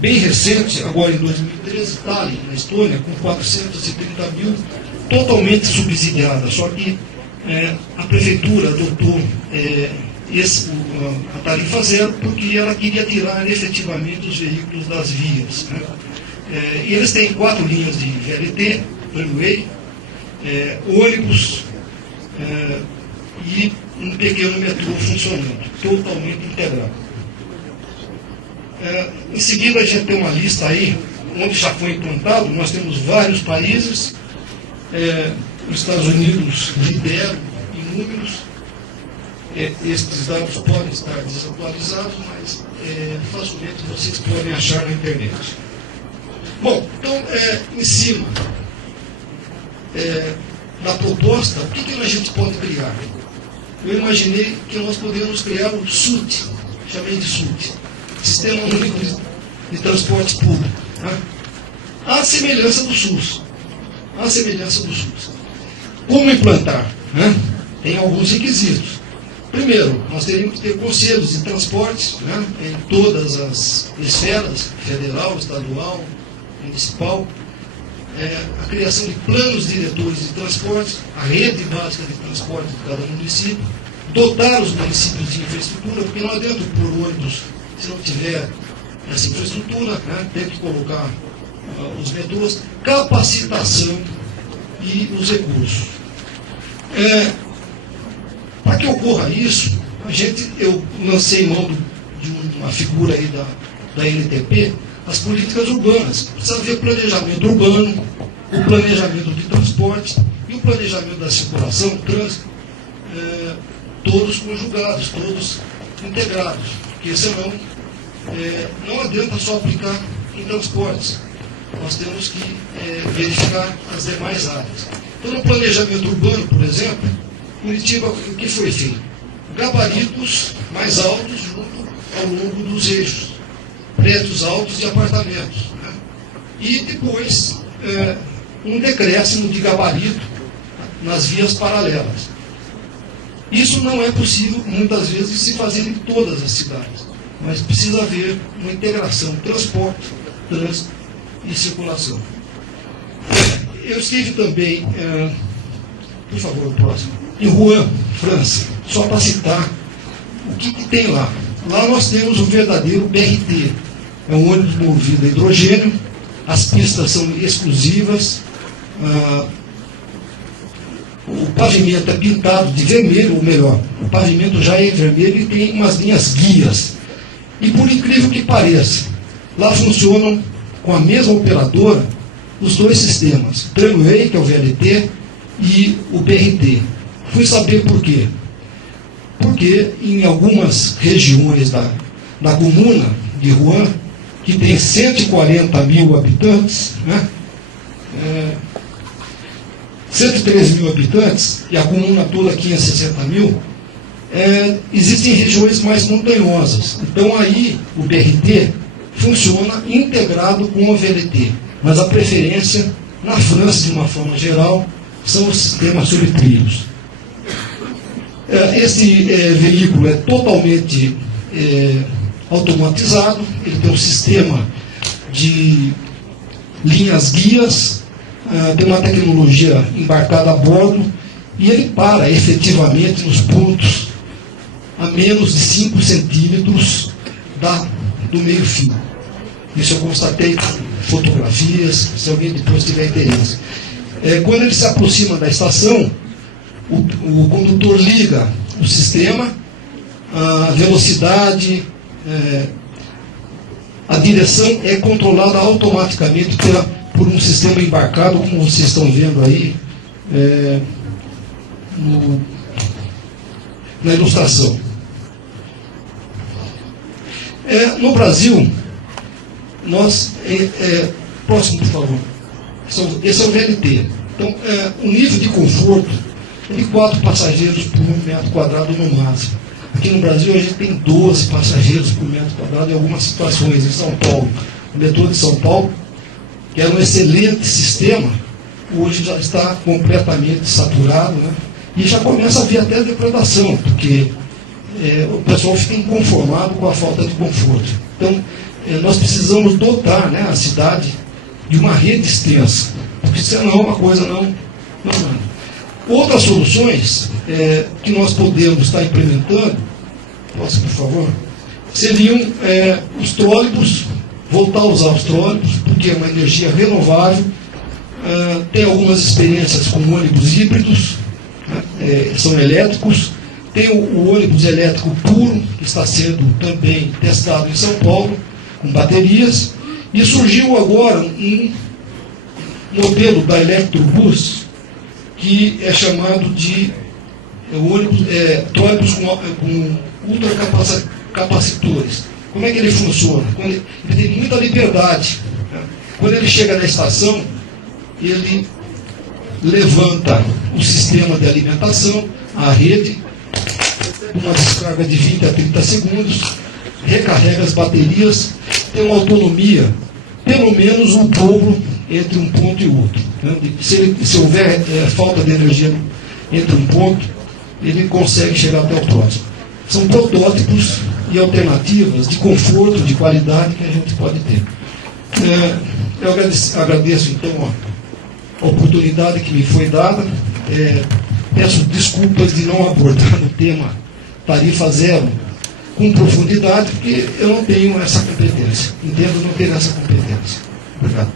bem recente, agora em 2013, Tallinn, na Estônia, com 430 mil, totalmente subsidiada, só que a prefeitura adotou a tarifa zero porque ela queria tirar efetivamente os veículos das vias, né? E eles têm 4 linhas de VLT, tramway, ônibus e um pequeno metrô funcionando, totalmente integrado. Em seguida, a gente tem uma lista aí, onde já foi implantado, nós temos vários países, os Estados Unidos lideram em números, estes dados podem estar desatualizados, mas facilmente vocês podem achar na internet. Bom, então, em cima da proposta, o que a gente pode criar? Eu imaginei que nós podemos criar o SUT, chamei de SUT, Sistema Único de Transporte Público, né? À semelhança do SUS. À semelhança do SUS. Como implantar? Né? Tem alguns requisitos. Primeiro, nós teríamos que ter conselhos de transporte, né, em todas as esferas, federal, estadual, municipal, a criação de planos diretores de transporte, a rede básica de transporte de cada município, dotar os municípios de infraestrutura, porque não adianta pôr ônibus se não tiver essa infraestrutura, né, tem que colocar os metrôs, capacitação e os recursos. Para que ocorra isso, eu lancei mão de uma figura aí da NTP, as políticas urbanas. Precisa haver planejamento urbano, o planejamento de transporte e o planejamento da circulação, trânsito, todos conjugados, todos integrados, porque senão não adianta só aplicar em transportes. Nós temos que verificar as demais áreas. Então, no planejamento urbano, por exemplo, Curitiba, o que foi feito? Gabaritos mais altos junto ao longo dos eixos, prédios altos de apartamentos, né? E depois um decréscimo de gabarito nas vias paralelas. Isso não é possível, muitas vezes, de se fazer em todas as cidades, mas precisa haver uma integração, transporte, trânsito e circulação. Eu estive também, por favor, o próximo, em Rouen, França, só para citar o que tem lá. Lá nós temos o verdadeiro BRT, é um ônibus movido a hidrogênio, as pistas são exclusivas, o pavimento é pintado de vermelho, ou melhor, o pavimento já é vermelho e tem umas linhas guias. E por incrível que pareça, lá funcionam com a mesma operadora os dois sistemas, o tramway, que é o VLT, e o BRT. Fui saber por quê. Porque em algumas regiões da comuna de Rouen, que tem 140 mil habitantes, né, 113 mil habitantes, e a comuna toda 560 mil, existem regiões mais montanhosas. Então aí o BRT funciona integrado com o VLT. Mas a preferência, na França, de uma forma geral, são os sistemas sobre trilhos. Esse veículo é totalmente automatizado, ele tem um sistema de linhas guias, tem uma tecnologia embarcada a bordo, e ele para efetivamente nos pontos a menos de 5 centímetros do meio-fio. Isso eu constatei com fotografias, se alguém depois tiver interesse. Quando ele se aproxima da estação, o condutor liga o sistema, a velocidade, a direção é controlada automaticamente por um sistema embarcado, como vocês estão vendo aí na ilustração. No Brasil, próximo, por favor. Esse é o VLT. Então, o nível de conforto é de 4 passageiros por metro quadrado no máximo. Aqui no Brasil, a gente tem 12 passageiros por metro quadrado em algumas situações. Em São Paulo, o metrô de São Paulo, que era um excelente sistema, hoje já está completamente saturado, né? E já começa a haver até depredação, porque o pessoal fica inconformado com a falta de conforto. Então, nós precisamos dotar, né, a cidade de uma rede extensa, porque senão a coisa não anda. Outras soluções que nós podemos estar implementando, posso, por favor, seriam os trólebus, voltar a usar os trólebus, porque é uma energia renovável. Tem algumas experiências com ônibus híbridos, né, são elétricos. Tem o ônibus elétrico puro, que está sendo também testado em São Paulo, com baterias. E surgiu agora um modelo da Electrobus, que é chamado de trólebus com ultracapacitores. Como é que ele funciona? Ele tem muita liberdade. Quando ele chega na estação, ele levanta o sistema de alimentação, a rede, uma descarga de 20 a 30 segundos, recarrega as baterias, tem uma autonomia, pelo menos um dobro entre um ponto e outro. Né? Se houver falta de energia entre um ponto, ele consegue chegar até o próximo. São protótipos e alternativas de conforto, de qualidade que a gente pode ter. Eu agradeço então a oportunidade que me foi dada. Peço desculpas de não abordar o tema tarifa zero com profundidade, porque eu não tenho essa competência. Entendo não ter essa competência. Obrigado.